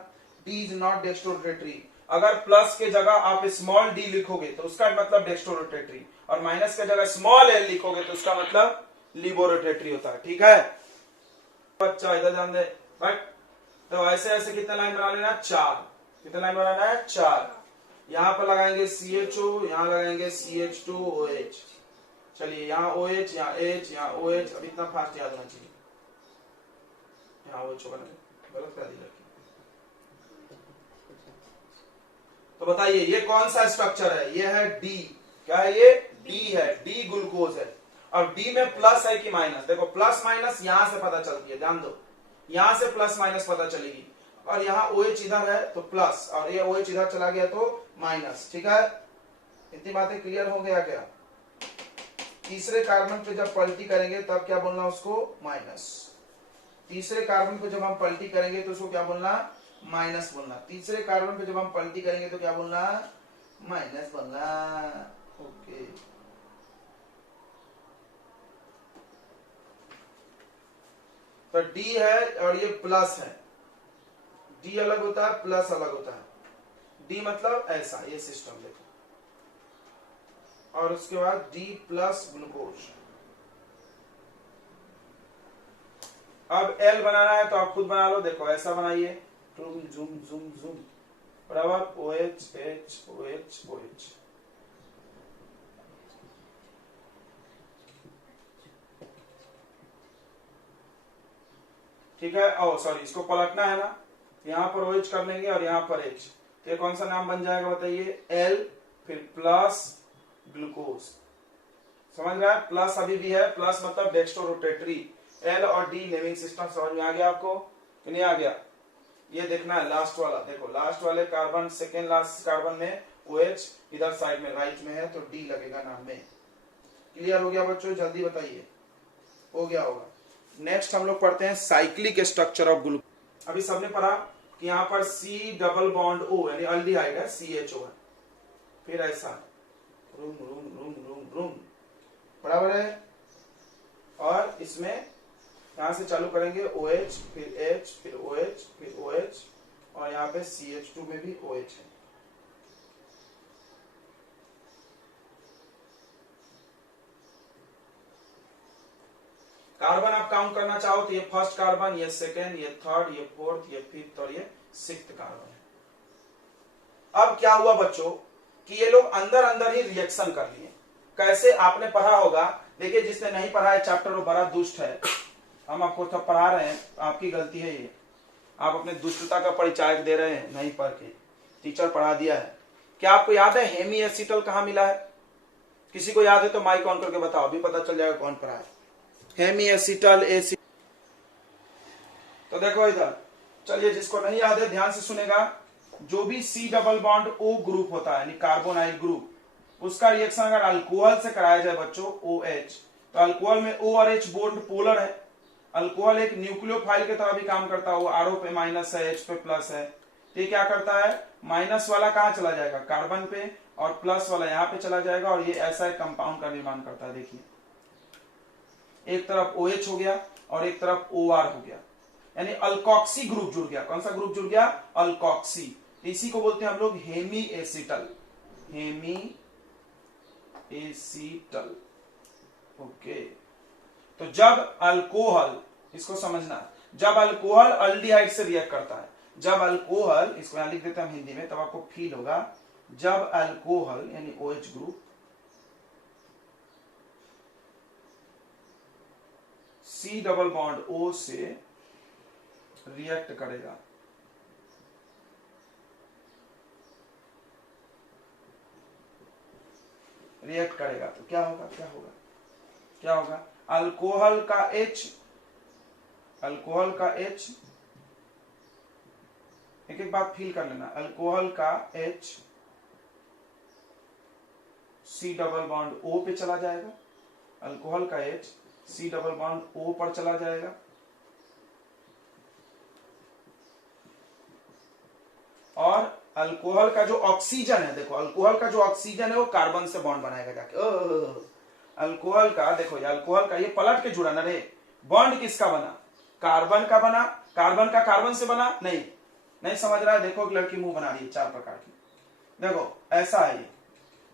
D is not dextrorotatory. अगर प्लस के जगह आप स्मॉल d लिखोगे तो उसका मतलब डेक्स्ट्रोरोटेटरी, और माइनस के जगह स्मॉल l लिखोगे तो उसका मतलब लिबोरोटेटरी होता है, ठीक है। बच्चा इधर ध्यान दे, बट तो ऐसे ऐसे कितने लाइन बना लेना? 4। कितने लाइन बनाना है? 4। यहाँ पर लगाएंगे CHO, यहाँ लगाएंगे CH2OH। चलिए यहाँ OH, यहाँ H, यहाँ OH। अब इतना फास्ट याद होना चाहिए। यहाँ OH बना, गलत कर दिया। तो बताइए ये कौन सा स्ट्रक्चर है? ये है D। क्या है ये? D है, D ग्लूकोज है। और D में प्लस है कि माइनस? देखो प्लस माइनस यहां से पता चलती है, ध्यान दो, यहां से प्लस माइनस पता चलेगी। और यहाँ OH इधर है तो प्लस, और ये OH इधर चला गया तो माइनस, ठीक है। इतनी बातें क्लियर हो गया क्या? तीसरे कार्बन पे जब पलटी करेंगे तब क्या बोलना उसको? माइनस। तीसरे कार्बन पे जब हम पलटी करेंगे तो उसको क्या बोलना? माइनस बोलना। तीसरे कार्बन पे जब हम पलटी करेंगे तो क्या बोलना? माइनस बोलना। ओके, तो D है और ये प्लस है। D अलग होता है, प्लस अलग होता है। D मतलब ऐसा, ये सिस्टम देखो, और उसके बाद D प्लस ग्लूकोज। अब L बनाना है तो आप खुद बना लो, देखो ऐसा बनाइए, जूम जूम जूम जूम, बराबर। OH H OH OH। ठीक है। ओ सॉरी, इसको पलटना है ना, यहाँ पर OH कर लेंगे और यहाँ पर H। तो कौन सा नाम बन जाएगा बताइए? L फिर प्लस ग्लूकोज। समझ रहा है? प्लस अभी भी है, प्लस मतलब डेक्स्ट्रोरोटेटरी। L और D नेमिंग सिस्टम समझ में आ गया आपको कि नहीं आ गया? ये देखना है लास्ट वाला, देखो लास्ट वाले कार्बन, सेकेंड लास्ट कार्बन में OH इधर साइड में राइट में है तो D लगेगा नाम में। क्लियर हो गया बच्चों? जल्दी बताइए, हो गया होगा। नेक्स्ट हम लोग पढ़ते हैं साइक्लिक स्ट्रक्चर ऑफ ग्लूकोज। अभी सबने पढ़ा कि यहाँ पर C डबल बॉन्ड O यानी अल्डिहाइड है, CHO है, फिर ऐसा room room room room room, बराबर है। और इसमें यहां से चालू करेंगे OH फिर H फिर OH फिर OH, और यहाँ पे CH2 में भी OH है। कार्बन आप काउंट करना चाहो तो ये फर्स्ट कार्बन, ये सेकेंड, ये थर्ड, ये फोर्थ, ये फिफ्थ और ये सिक्स्थ कार्बन है। अब क्या हुआ बच्चों कि ये लोग अंदर अंदर ही रिएक्शन कर लिए। कैसे? आपने पढ़ा होगा। देखिए जिसने नहीं पढ़ा है चैप्टर वो बड़ा दुष्ट है। हम आपको सब पढ़ा रहे हैं, आपकी गलती है ये, आप अपने दुष्टता का परिचायक दे रहे हैं नहीं पढ़ के। टीचर पढ़ा दिया है। क्या आपको याद है हेमी एसिटल कहाँ मिला है? किसी को याद है तो माइक ऑन करके बताओ, अभी पता चल जाएगा कौन पढ़ा है। Hemiacetal acid. तो देखो इधर, चलिए जिसको नहीं याद है ध्यान से सुनेगा। जो भी C double bond O group होता है यानी कार्बोनाइल ग्रुप, उसका रिएक्शन अगर अल्कोहल से कराया जाए बच्चों OH, तो अल्कोहल में O और H बॉन्ड पोलर है। अल्कोहल एक न्यूक्लियोफाइल की तरह भी काम करता है, वो RO पे माइनस है, H पे प्लस है। तो क्या करता है, माइनस वाला कहाँ चला जाएगा? कार्बन पे, और प्लस वाला यहाँ पे चला जाएगा, और ये ऐसा एक कंपाउंड का निर्माण करता है। देखिए एक तरफ OH हो गया और एक तरफ OR हो गया, यानी अल्कोक्सी ग्रुप जुड़ गया। कौन सा ग्रुप जुड़ गया? अल्कोक्सी। इसी को बोलते हैं हम लोग hemiacetal, hemiacetal. Okay, तो जब अल्कोहल, इसको समझना, जब अल्कोहल अल्डिहाइड से रिएक्ट करता है, जब अल्कोहल, इसको यहां लिख देते हैं हम हिंदी में, तब आपको फील होगा, जब अल्कोहल यानी OH group C double bond O से रिएक्ट करेगा, रिएक्ट करेगा तो क्या होगा? क्या होगा? क्या होगा? अल्कोहल का H, अल्कोहल का H, एक एक बात फील कर लेना, अल्कोहल का H C double bond O पे चला जाएगा, अल्कोहल का H C double bond O पर चला जाएगा, और अल्कोहल का जो ऑक्सीजन है, देखो अल्कोहल का जो ऑक्सीजन है वो कार्बन से बॉन्ड बनाएगा जाके। अल्कोहल का, देखो ये अल्कोहल का, ये पलट के जुड़ा ना रे, बॉन्ड किसका बना? कार्बन का बना। कार्बन का कार्बन से बना? नहीं, नहीं समझ रहा है? देखो एक लड़की मुंह बना रही है 4 प्रकार की, देखो ऐसा है ये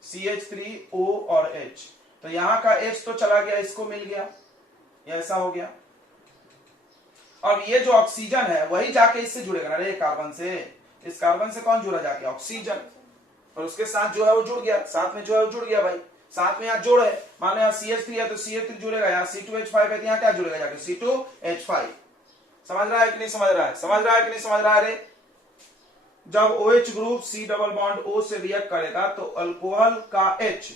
CH3O और H, तो यहां का H तो चला गया, इसको मिल गया, ये ऐसा हो गया। अब ये जो ऑक्सीजन है वही जाके इससे जुड़ेगा ना रे, कार्बन से। इस कार्बन से कौन जुड़ा जाके? ऑक्सीजन, और उसके साथ जो है वो जुड़ गया, साथ में जो है वो जुड़ गया भाई, साथ में यहाँ जोड़ है, मान लो यहाँ CH3 है तो CH3 जुड़ेगा, यहाँ C2H5 है तो यहाँ क्या जुड़ेगा जाके? C2H5। समझ रहा है कि नहीं समझ रहा है? समझ रहा है कि नहीं समझ रहा है रे? जब OH group C double bond O से रिएक्ट करेगा तो अल्कोहल का H,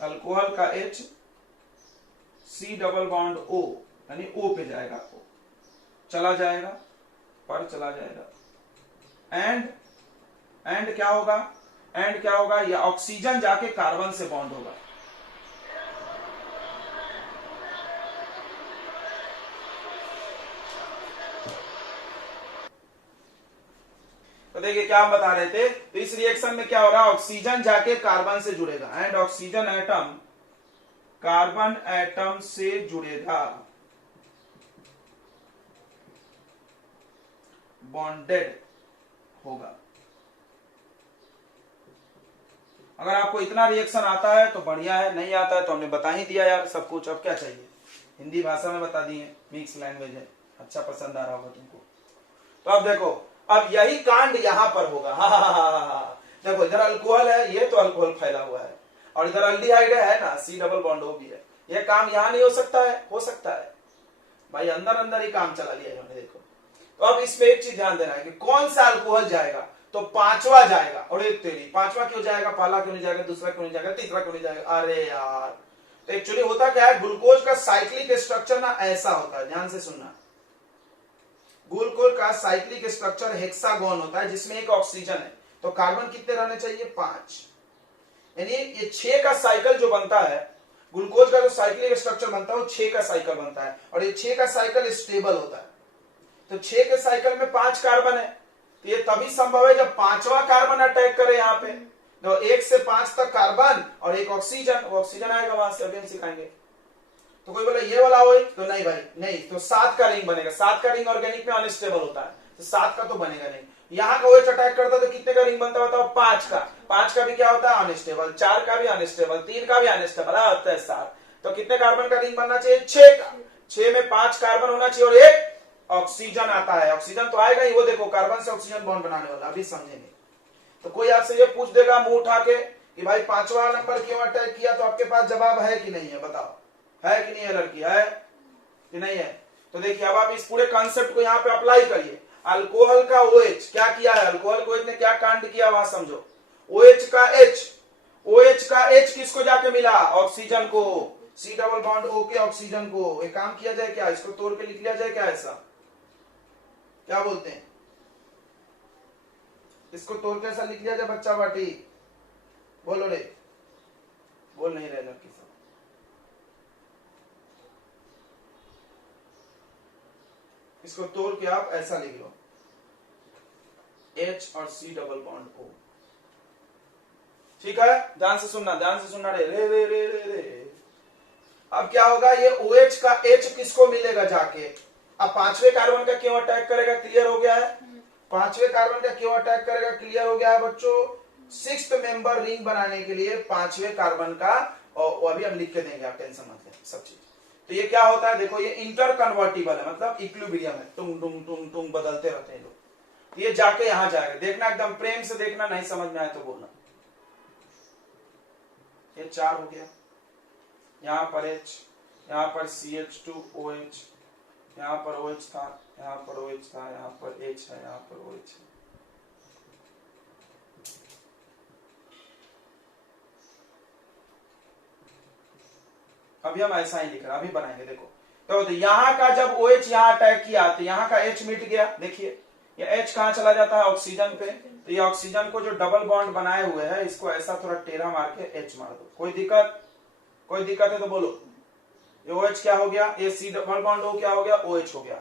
अल्कोहल का H C double bond O यानी O पे जाएगा, O चला जाएगा, पर चला जाएगा, एंड क्या होगा? एंड क्या होगा? ये ऑक्सीजन जाके कार्बन से बॉन्ड होगा, तो देखिए क्या हम बता रहे थे, तो इस रिएक्शन में क्या हो रहा है? ऑक्सीजन जाके कार्बन से जुड़ेगा, and oxygen atom carbon atom से जुड़ेगा, बॉन्डेड होगा। अगर आपको इतना रिएक्शन आता है तो बढ़िया है, नहीं आता है तो हमने बता ही दिया यार सब कुछ, अब क्या चाहिए? हिंदी भाषा में बता दिए, मिक्स लैंग्वेज है, अच्छा पसंद आ रहा होगा तुमको। तो अब देखो, अब यही कांड यहां पर होगा। हा। देखो इधर अल्कोहल है, ये तो अल्कोहल फैला हुआ है, और इधर अल्डिहाइड है ना, C डबल बॉन्ड O भी है। ये काम यहां नहीं हो सकता है? हो सकता है भाई, अंदर अंदर ही काम चला लिया इन्होंने। देखो तो अब इसमें एक चीज ध्यान देना है कि कौन सा अल्कोहल जाएगा, तो 5वां जाएगा। और एक तेरी 5वां क्यों जाएगा? पहला क्यों नहीं जाएगा? दूसरा क्यों नहीं जाएगा? तीसरा क्यों नहीं जाएगा? अरे यार, तो एक्चुअली होता क्या है, ग्लूकोज का साइक्लिक स्ट्रक्चर ना ऐसा होता है, ध्यान से सुनना। ग्लूकोज का साइक्लिक स्ट्रक्चर हेक्सागोन होता है, जिसमें एक ऑक्सीजन है, तो कार्बन कितने रहने चाहिए? 5। यानी ये 6 का साइकिल जो बनता है, ग्लूकोज का जो साइक्लिक स्ट्रक्चर बनता है वो 6 का साइकिल बनता है, और ये 6 का साइकिल स्टेबल होता है। तो 6 के साइकिल में 5 कार्बन है, तो ये तभी संभव है जब 5वां कार्बन अटैक करे यहाँ पे। तो 1 से 5 तक कार्बन और एक ऑक्सीजन, वो ऑक्सीजन आएगा वहां से, अभी हम सिखाएंगे। तो कोई बोले ये वाला हो, तो नहीं भाई नहीं, तो 7 का रिंग बनेगा। 7 का रिंग ऑर्गेनिक में अनस्टेबल होता है, तो 7 का तो बनेगा नहीं। यहाँ का OH अटैक करता है तो कितने का रिंग बनता होता है? 5 का। 5 का भी क्या होता है? अनस्टेबल। 4 का भी अनस्टेबल, 3 का भी अनस्टेबल, होता है 7। तो कितने कार्बन का रिंग बनना चाहिए? 6 का। 6 में 5 कार्बन होना चाहिए और एक ऑक्सीजन आता है। ऑक्सीजन तो आएगा ही, वो देखो कार्बन से ऑक्सीजन बॉन्ड बनाने वाला, अभी समझेंगे। तो कोई आपसे ये पूछ देगा मुंह उठा के कि भाई 5वां नंबर क्यों अटैक किया, तो आपके पास जवाब है कि नहीं है? बताओ, है कि नहीं है? लड़की है कि नहीं है? तो देखिए अब आप इस पूरे कॉन्सेप्ट को यहाँ पे अप्लाई करिए। अल्कोहल का OH क्या किया है? अल्कोहल को OH ने क्या कांड किया वहां समझो। OH का H किसको जाके मिला? ऑक्सीजन को, C डबल बॉन्ड O के ऑक्सीजन को। एक काम किया जाए क्या, इसको तोड़ के लिख लिया जाए क्या? ऐसा क्या बोलते हैं? इसको तोड़ के ऐसा लिख लिया जाए बच्चा बाटी? बोलो रे, बोल नहीं रहे लड़की सब। इसको तोड़ के आप ऐसा लिख लो, H और C डबल बॉन्ड O। ठीक है, ध्यान से सुनना, ध्यान से सुनना रे रे रे रे रे रे। अब क्या होगा, ये OH का H किसको मिलेगा जाके, अब पांचवें कार्बन का क्यों अटैक करेगा, क्लियर हो गया है। पांचवें कार्बन का क्यों अटैक करेगा, क्लियर हो गया है बच्चों। सिक्स्थ मेंबर रिंग बनाने के लिए पांचवें कार्बन का, और वो अभी हम लिख के देंगे, आप टेंशन मत लें सब चीज। तो ये क्या होता है, देखो ये इंटर कन्वर्टिबल है, मतलब इक्विलिब्रियम है, टुंग टुंग टुंग टुंग बदलते रहते हैं लोग। ये जाके यहां जाएगा, देखना एकदम प्रेम से देखना, नहीं समझ में आए तो बोलना। ये 4 हो गया, यहाँ पर H, यहाँ पर CH2OH, यहाँ पर OH था, यहाँ पर OH था, यहाँ पर H है, यहाँ पर OH है। अभी हम ऐसा ही लिख रहे हैं, अभी बनाएंगे, देखो तो यहाँ का जब OH यहाँ अटैक किया तो यहाँ का H मिट गया, देखिए ये H कहाँ चला जाता है, ऑक्सीजन पे। तो ये ऑक्सीजन को जो डबल बॉन्ड बनाए हुए है, इसको ऐसा थोड़ा टेढ़ा मार के H मार दो। कोई दिक्कत, कोई दिक्कत है तो बोलो। ये OH क्या हो गया, ये C डबल बॉन्ड O क्या हो गया, OH हो गया।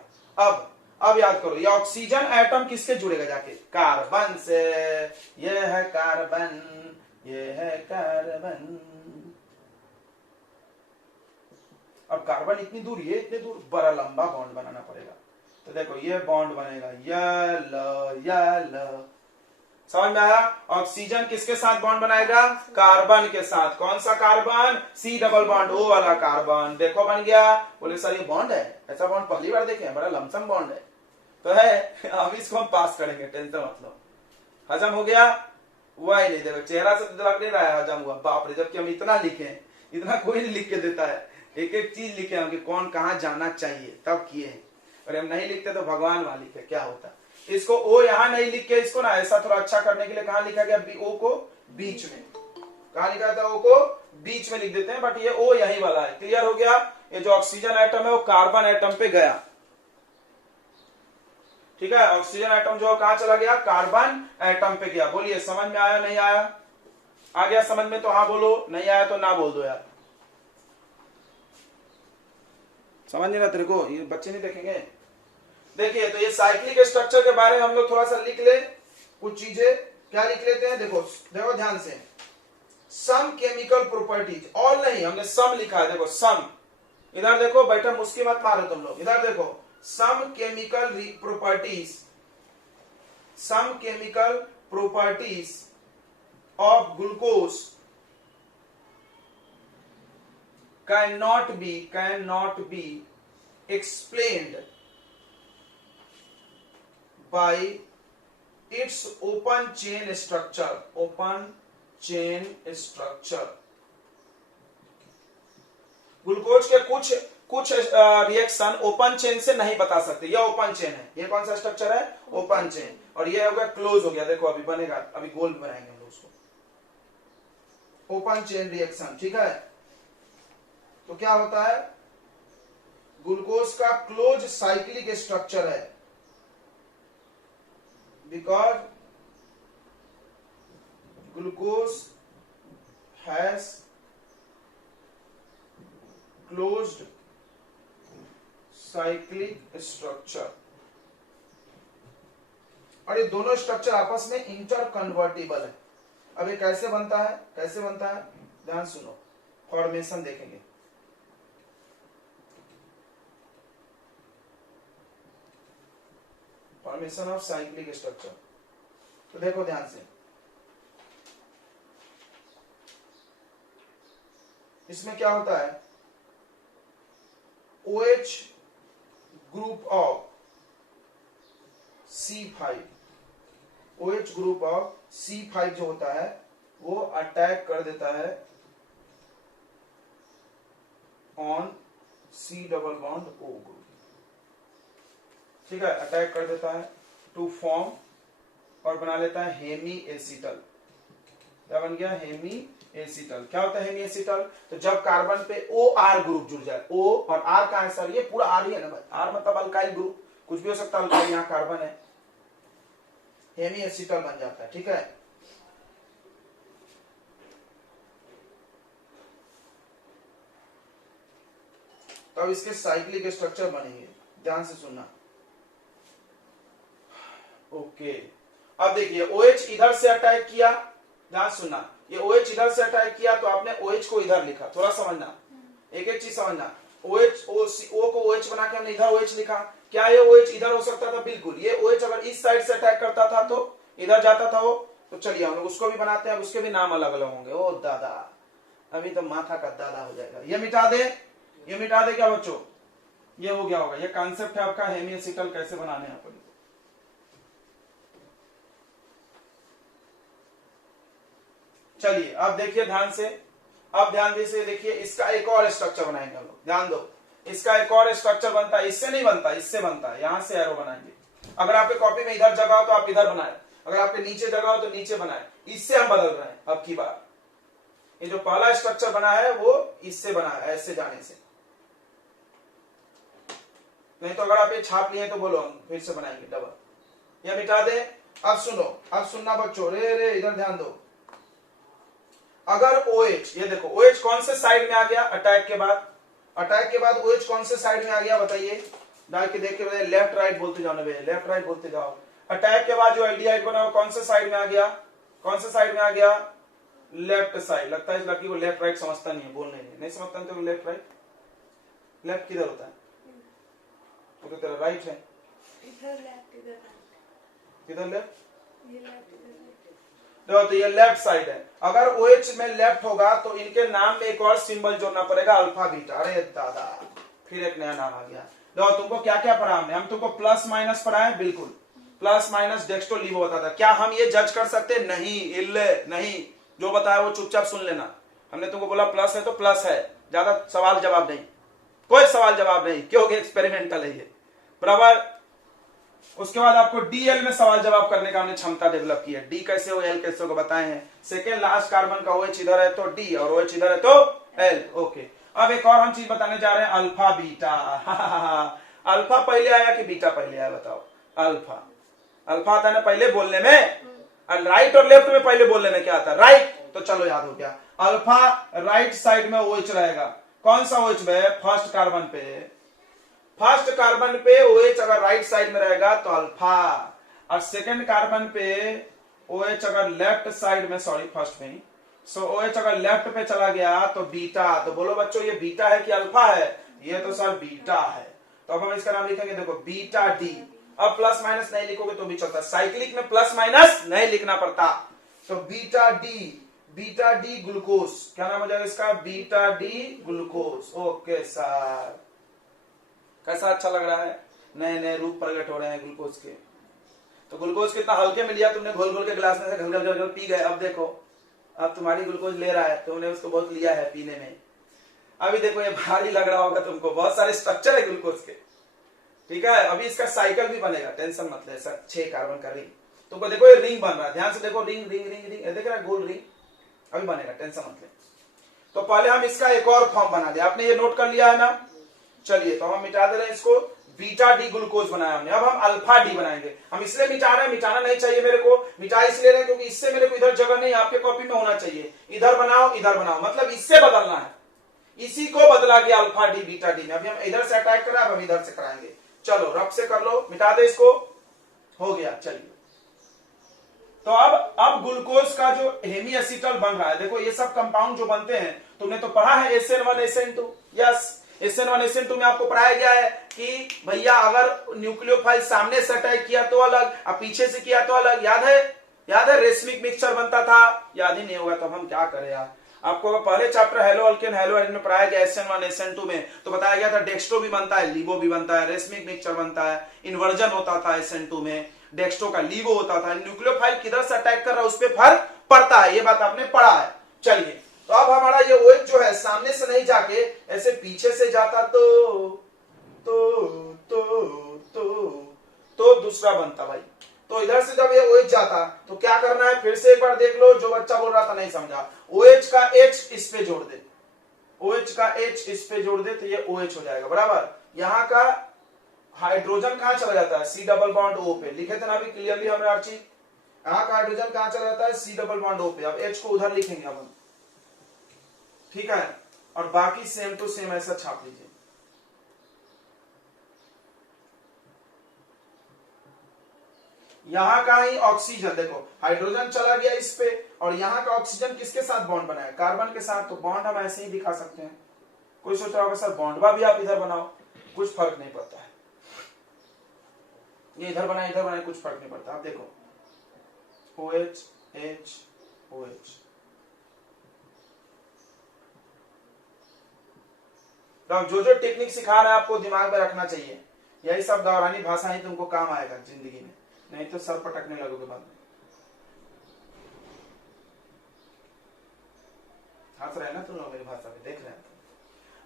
अब याद करो, ये ऑक्सीजन एटम किसके जुड़ेगा जाके, कार्बन से। ये है कार्बन, ये है कार्बन। अब कार्बन इतनी दूर, ये इतने दूर, बड़ा लंबा बॉन्ड बनाना पड़ेगा। तो देखो ये बॉन्ड बनेगा, ये समझ में आया। ऑक्सीजन किसके साथ बॉन्ड बनाएगा, कार्बन के साथ। कौन सा carbon, C double bond O वाला कार्बन। देखो बन गया। बोले सर ये बॉन्ड है, ऐसा बॉन्ड पहली बार देखे, बड़ा लमसम बॉन्ड है। तो है, अब इसको हम पास करेंगे, टेंशन मत लो। हजम हो गया, हुआ ही नहीं, देखो चेहरा से लग नहीं रहा है हजम हुआ, बाप रे। जबकि हम इतना लिखे, इतना कोई नहीं लिख के देता है, एक एक चीज लिखे हम कि कौन कहाँ जाना चाहिए, तब किए हैं। और हम नहीं लिखते तो भगवान वहां लिखे, क्या होता। इसको O यहां नहीं लिख के, इसको ना ऐसा थोड़ा अच्छा करने के लिए कहां लिखा गया, O को बीच में। कहां लिखा था, O को बीच में लिख देते हैं, बट ये O यही वाला है। क्लियर हो गया। ये जो ऑक्सीजन एटम है वो कार्बन एटम पे गया, ठीक है। ऑक्सीजन एटम जो कहां चला गया, कार्बन एटम पे गया। बोलिए समझ में आया, नहीं आया। आ गया समझ में तो हाँ बोलो, नहीं आया तो ना बोल दो यार। समझ नहीं रहा तेरे को, ये बच्चे नहीं देखेंगे। देखिए तो ये साइक्लिक स्ट्रक्चर के बारे में हम लोग थोड़ा सा लिख ले, कुछ चीजें क्या लिख लेते हैं। देखो देखो ध्यान से, सम केमिकल प्रॉपर्टीज, ऑल नहीं, हमने सम लिखा है। देखो सम, इधर देखो, बैठा मुस्की मत मारो तुम लोग, इधर देखो। Some chemical properties, some chemical properties of glucose cannot be explained by its open chain structure, open chain structure। Glucose के कुछ रिएक्शन ओपन चेन से नहीं बता सकते। ये ओपन चेन है, ये कौन सा स्ट्रक्चर है, ओपन चेन। और ये हो गया क्लोज हो गया, देखो अभी बनेगा, अभी गोल बनाएंगे हम लोग उसको, ओपन चेन रिएक्शन, ठीक है। तो क्या होता है, ग्लूकोज का क्लोज साइक्लिक स्ट्रक्चर है, because glucose has closed cyclic structure. और ये दोनों स्ट्रक्चर आपस में इंटर कन्वर्टिबल है। अब ये कैसे बनता है, कैसे बनता है, ध्यान सुनो, फॉर्मेशन देखेंगे। फॉर्मेशन ऑफ साइक्लिक स्ट्रक्चर, तो देखो ध्यान से, इसमें क्या होता है, OH group of C5, OH group of C5 जो होता है वो अटैक कर देता है on C double bond O group, ठीक है, अटैक कर देता है टू फॉर्म और बना लेता है हेमी एसिटल। क्या बन गया, हेमी एसिटल। क्या होता है हेमी एसिटल, तो जब कार्बन पे OR ग्रुप जुड़ जाए, O और R का है सर, ये पूरा R ही है ना भाई, R मतलब अल्काइल ग्रुप, कुछ भी हो सकता है, अल्काइल यहाँ कार्बन है, हेमी एसिटल बन जाता है, ठीक है। तो अब इसके साइक्लिक स्ट्रक्चर बनेंगे, ध्यान से सुनना। ओके, अब देखिए OH इधर से अटैक किया, ध्यान सुनना, ये OH इधर से अटैक किया तो आपने OH को इधर लिखा, थोड़ा समझना। एक एक चीज समझना, OH O को OH बना के हमने इधर OH लिखा, क्या ये OH इधर हो सकता था? बिल्कुल। ये OH अगर इस साइड से अटैक करता था तो इधर जाता था वो। तो चलिए हम लोग उसको भी बनाते हैं, अब उसके भी नाम अलग अलग होंगे। ओ दादा, अभी तो माथा का दादा हो जाएगा। ये मिटा दे, ये मिटा दे क्या बच्चों? ये हो गया होगा। ये कॉन्सेप्ट है आपका हेमिएसिटल कैसे बनाने हैं अपन। चलिए अब देखिए ध्यान से, अब ध्यान से देखिए, इसका एक और स्ट्रक्चर बनाएंगे हम लोग। ध्यान दो, इसका एक और स्ट्रक्चर बनता है, इससे नहीं बनता, इससे बनता है। यहां से एरो बनाएंगे। अगर आपके कॉपी में इधर जगह हो तो आप इधर बनाए, अगर आपके नीचे जगह हो तो नीचे बनाए। इससे हम बदल रहे हैं अब की बार। ये जो पहला स्ट्रक्चर बना है वो इससे बना है, ऐसे जाने से। नहीं तो अगर आप ये छाप लिए तो बोलो हम फिर से बनाएंगे डबल। ये मिटा दे। अब सुनो, अब सुनना बच्चों, रे रे इधर ध्यान दो। अगर OH, ये देखो OH कौन से साइड में आ गया अटैक के बाद? अटैक के बाद OH कौन से साइड में आ गया बताइए? डाल के देख के बताइए। लेफ्ट राइट बोलते जाओ ना भैया, लेफ्ट राइट बोलते जाओ। अटैक के बाद जो एल्डिहाइड बना वो कौन से साइड में आ गया? कौन से साइड में आ गया? Left side. लगता है इस लड़की को लेफ्ट राइट समझता नहीं है, बोलने नहीं समझता तो लेफ्ट राइट। लेफ्ट किधर होता है? वो तो तेरा राइट है। किधर लेफ्ट? तो ये लेफ्ट साइड है। अगर OH में लेफ्ट होगा तो इनके नाम में एक और सिंबल जोड़ना पड़ेगा, अल्फा बीटा। अरे दादा, फिर एक नया नाम आ गया। देखो तुमको क्या क्या पढ़ा हमने? हम तुमको प्लस माइनस पढ़ाए, बिल्कुल। प्लस माइनस डेक्स्ट्रो लीवो बताता। क्या हम ये जज कर सकते? नहीं, इल्ले नहीं। जो बताया वो चुपचाप सुन लेना। हमने तुमको बोला प्लस है तो प्लस है, ज्यादा सवाल जवाब नहीं, कोई सवाल जवाब नहीं, क्योंकि एक्सपेरिमेंटल है ये, बराबर। उसके बाद आपको DL में सवाल जवाब करने का हमने क्षमता डेवलप की है। D कैसे हो, L कैसे हो बताए हैं। सेकेंड लास्ट कार्बन का OH इधर है तो D और OH इधर है तो L। ओके, अब एक और हम चीज बताने जा रहे हैं, अल्फा बीटा। अल्फा पहले आया कि बीटा पहले आया बताओ? अल्फा। अल्फा आता है ना पहले बोलने में, राइट और लेफ्ट में पहले बोलने में क्या आता है? राइट। तो चलो याद हो गया, अल्फा राइट साइड में OH रहेगा। कौन सा OH है? फर्स्ट कार्बन पे। फर्स्ट कार्बन पे OH अगर राइट साइड में रहेगा तो अल्फा, और सेकंड कार्बन पे OH अगर लेफ्ट साइड में, सॉरी फर्स्ट में, सो OH अगर लेफ्ट पे चला गया तो बीटा। तो बोलो बच्चों ये बीटा है कि अल्फा है? ये तो सर बीटा है। तो अब हम इसका नाम लिखेंगे, देखो बीटा D। अब प्लस माइनस नहीं लिखोगे तो भी चलता, साइक्लिक में प्लस माइनस नहीं लिखना पड़ता। तो beta D, beta D glucose. क्या नाम हो जाएगा इसका? Beta D glucose. Okay sir, कैसा अच्छा लग रहा है? नए नए रूप प्रकट हो रहे हैं ग्लूकोज के। तो ग्लूकोज कितना हल्के में लिया तुमने, घोल घोल के गिलास में से घल घल घल पी गए। अब देखो, अब तुम्हारी ग्लूकोज ले रहा है, तुमने उसको बहुत लिया है पीने में। अभी देखो ये भारी लग रहा होगा तुमको, बहुत सारे स्ट्रक्चर है ग्लूकोज के, ठीक है। अभी इसका साइकिल भी बनेगा, टेंशन मत ले सर। 6 कार्बन का रिंग तुमको, देखो ये रिंग बन रहा है, ध्यान से देखो, रिंग रिंग रिंग रिंग, देख रहा है गोल रिंग, अभी बनेगा, टेंशन मत ले। तो पहले हम इसका एक और फॉर्म बना दिया, आपने ये नोट कर लिया है ना? चलिए तो हम मिटा दे रहे हैं इसको, बीटा D ग्लूकोज बनाया हमने। अब हम अल्फा D बनाएंगे। हम इसलिए मिटा रहे हैं, मिटाना नहीं चाहिए मेरे को, मिटा इसलिए रहे क्योंकि इससे मेरे को इधर जगह नहीं, आपके कॉपी में होना चाहिए। इधर बनाओ इधर बनाओ, मतलब इससे बदलना है, इसी को बदला गया अल्फा D बीटा D में। अभी हम इधर से अटैक करा, अब हम इधर से कराएंगे। चलो रब से कर लो, मिटा दे इसको, हो गया। चलिए तो अब ग्लूकोज का जो हेमिएसिटल बन रहा है, देखो ये सब कंपाउंड जो बनते हैं, तुमने तो पढ़ा है SN1 SN2। Yes, SN1 SN2 में आपको पढ़ाया गया है कि भैया अगर न्यूक्लियोफाइल सामने से अटैक किया तो अलग, अब पीछे से किया तो अलग। याद है? याद है रेशमिक मिक्सचर बनता था? याद ही नहीं होगा तो हम क्या करें यार। आपको पहले chapter hello alkane halo alkane में पढ़ाया गया SN1 SN2 में, तो बताया गया था डेक्स्ट्रो भी बनता है, लीवो भी बनता है, रेशमिक मिक्सचर बनता है, इन्वर्जन होता था SN2 में, डेक्स्ट्रो का लीवो होता था। न्यूक्लियोफाइल किधर से अटैक कर रहा है उस पर फर्क पड़ता है, ये बात आपने पढ़ा है। चलिए तो अब हमारा ये OH जो है सामने से नहीं जाके ऐसे पीछे से जाता तो दूसरा बनता भाई। तो इधर से जब ये OH जाता तो क्या करना है, फिर से एक बार देख लो, जो बच्चा बोल रहा था नहीं समझा। OH का H इस पे जोड़ दे, OH का H इस पे जोड़ दे तो ये OH हो जाएगा, बराबर। यहाँ का हाइड्रोजन कहां चला जाता है? C डबल बॉन्ड O पे, लिखे थे ना अभी क्लियरली हमने हर चीज। यहाँ का हाइड्रोजन कहां चला जाता है? C डबल बॉन्ड O पे। अब H को उधर लिखेंगे अब हम, ठीक है, और बाकी सेम टू सेम ऐसा छाप लीजिए। यहां का ही ऑक्सीजन, देखो हाइड्रोजन चला गया इस पे, और यहां का ऑक्सीजन किसके साथ बॉन्ड बनाया? कार्बन के साथ। तो बॉन्ड हम ऐसे ही दिखा सकते हैं, कोई सोच रहा होगा सर बॉन्डवा भी आप इधर बनाओ, कुछ फर्क नहीं पड़ता है, ये इधर बनाए कुछ फर्क नहीं पड़ता। आप देखो OH H OH, तो जो जो टेक्निक सिखा रहे हैं आपको दिमाग में रखना चाहिए, यही सब दौरानी भाषा ही तुमको काम आएगा जिंदगी में, नहीं तो सर पटकने लगोगे बाद में। हंस रहे हैं ना तुम लोग मेरी भाषा में, देख रहे हैं।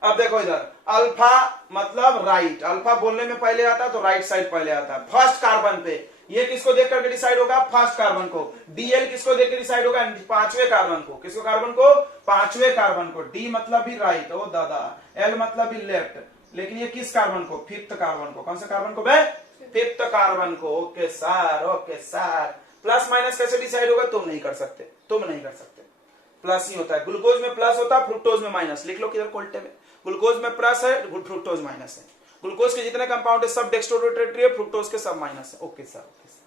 अब देखो इधर अल्फा मतलब राइट, अल्फा बोलने में पहले आता है तो राइट साइड पहले आता है। फर्स्ट कार्बन पे ये किसको देख करके डिसाइड होगा, फर्स्ट कार्बन को। डीएल किसको देख के डिसाइड होगा, पांचवें कार्बन को। किसको कार्बन को, पांचवें कार्बन को। डी मतलब भी राइट, ओ दादा। एल मतलब भी लेफ्ट, लेकिन ये किस कार्बन को, फिफ्थ कार्बन को। कौन सा कार्बन को बे, फिफ्थ कार्बन को। Okay sir, okay sir. Plus minus कैसे डिसाइड होगा, तुम नहीं कर सकते, तुम नहीं कर सकते। प्लस ही होता है, ग्लूकोज में प्लस होता है, फ्रुक्टोज में माइनस। लिख लो किधर कोल्टे में, ग्लूकोज में प्लस है, फ्रुक्टोज माइनस है। ग्लूकोज के जितने कंपाउंड है सब डेक्स्ट्रोरोटेटरी है, फ्रुक्टोज के सब माइनस है। Okay sir, okay sir.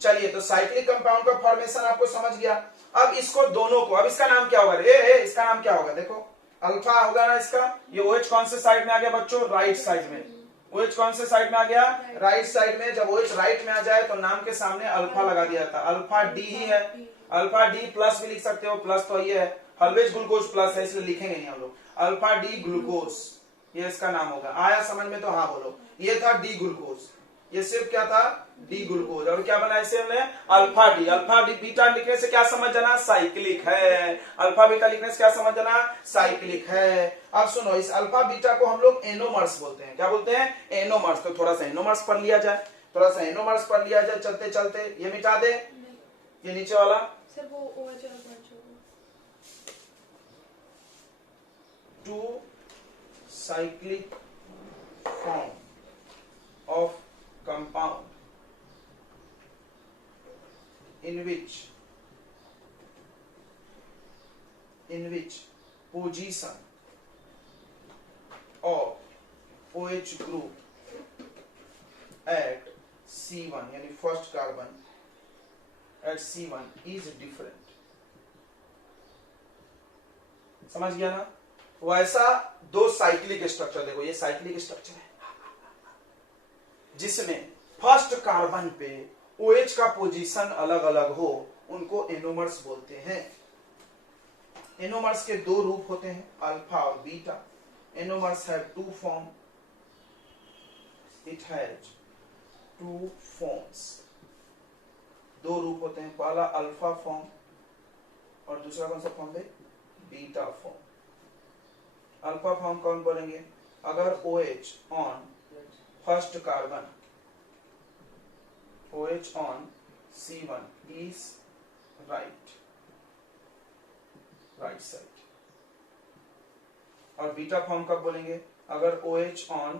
चलिए, तो साइक्लिक कंपाउंड का फॉर्मेशन आपको समझ गया। अब इसको दोनों को, अब इसका नाम क्या होगा, इसका नाम क्या होगा, देखो अल्फा होगा ना इसका। ये OH कौन से साइड में आ गया बच्चों, राइट साइड में। OH कौन से साइड में आ गया, राइट साइड में। जब OH राइट में आ जाए तो नाम के सामने अल्फा लगा दिया था। अल्फा डी ही है, अल्फा डी प्लस भी लिख सकते हो, प्लस तो ये है, ऑलवेज ग्लूकोज प्लस है इसलिए लिखेंगे नहीं हम लोग। अल्फा डी ग्लूकोज, ये इसका नाम होगा। आया समझ में तो हाँ बोलो। ये था डी ग्लूकोज, ये सिर्फ क्या था, डी ग्लूकोज। और क्या बना इसे हमने, alpha D. Alpha D beta लिखने से क्या समझ जाना, साइक्लिक है। अल्फा बीटा लिखने से क्या समझ जाना, साइक्लिक है। अब सुनो, इस अल्फा बीटा को हम लोग एनोमर्स बोलते हैं। क्या बोलते हैं, एनोमर्स। तो थोड़ा सा एनोमर्स पढ़ लिया जाए, थोड़ा सा एनोमर्स पढ़ लिया जाए चलते चलते। ये मिटा दे, ये नीचे वाला सर वो two cyclic form of compound in which position of OH group at C1 यानी first carbon at C1 is different। समझ गया ना। वैसा दो साइक्लिक स्ट्रक्चर, देखो ये साइक्लिक स्ट्रक्चर है जिसमें फर्स्ट कार्बन पे OH का पोजीशन अलग अलग हो, उनको एनोमर्स बोलते हैं। एनोमर्स के दो रूप होते हैं, अल्फा और beta. Anomers have two form, it has two forms. दो रूप होते हैं, पहला अल्फा फॉर्म और दूसरा कौन सा फॉर्म है, बीटा फॉर्म। अल्फा फॉर्म कौन बोलेंगे, अगर OH on first carbon, OH on C1 is right side। और बीटा फॉर्म कब बोलेंगे, अगर OH on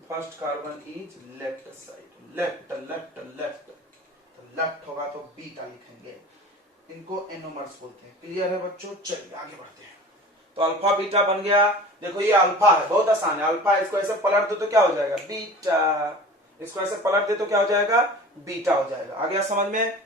first carbon is left side. Left left left, तो लेफ्ट होगा तो बीटा लिखेंगे। इनको एनोमर्स बोलते हैं। क्लियर है बच्चों, चलिए आगे बढ़ते हैं। तो अल्फा बीटा बन गया। देखो ये अल्फा है, बहुत आसान है। अल्फा, इसको ऐसे पलट दो तो क्या हो जाएगा, बीटा। इसको ऐसे पलट दे तो क्या हो जाएगा, बीटा हो जाएगा। आ गया समझ में।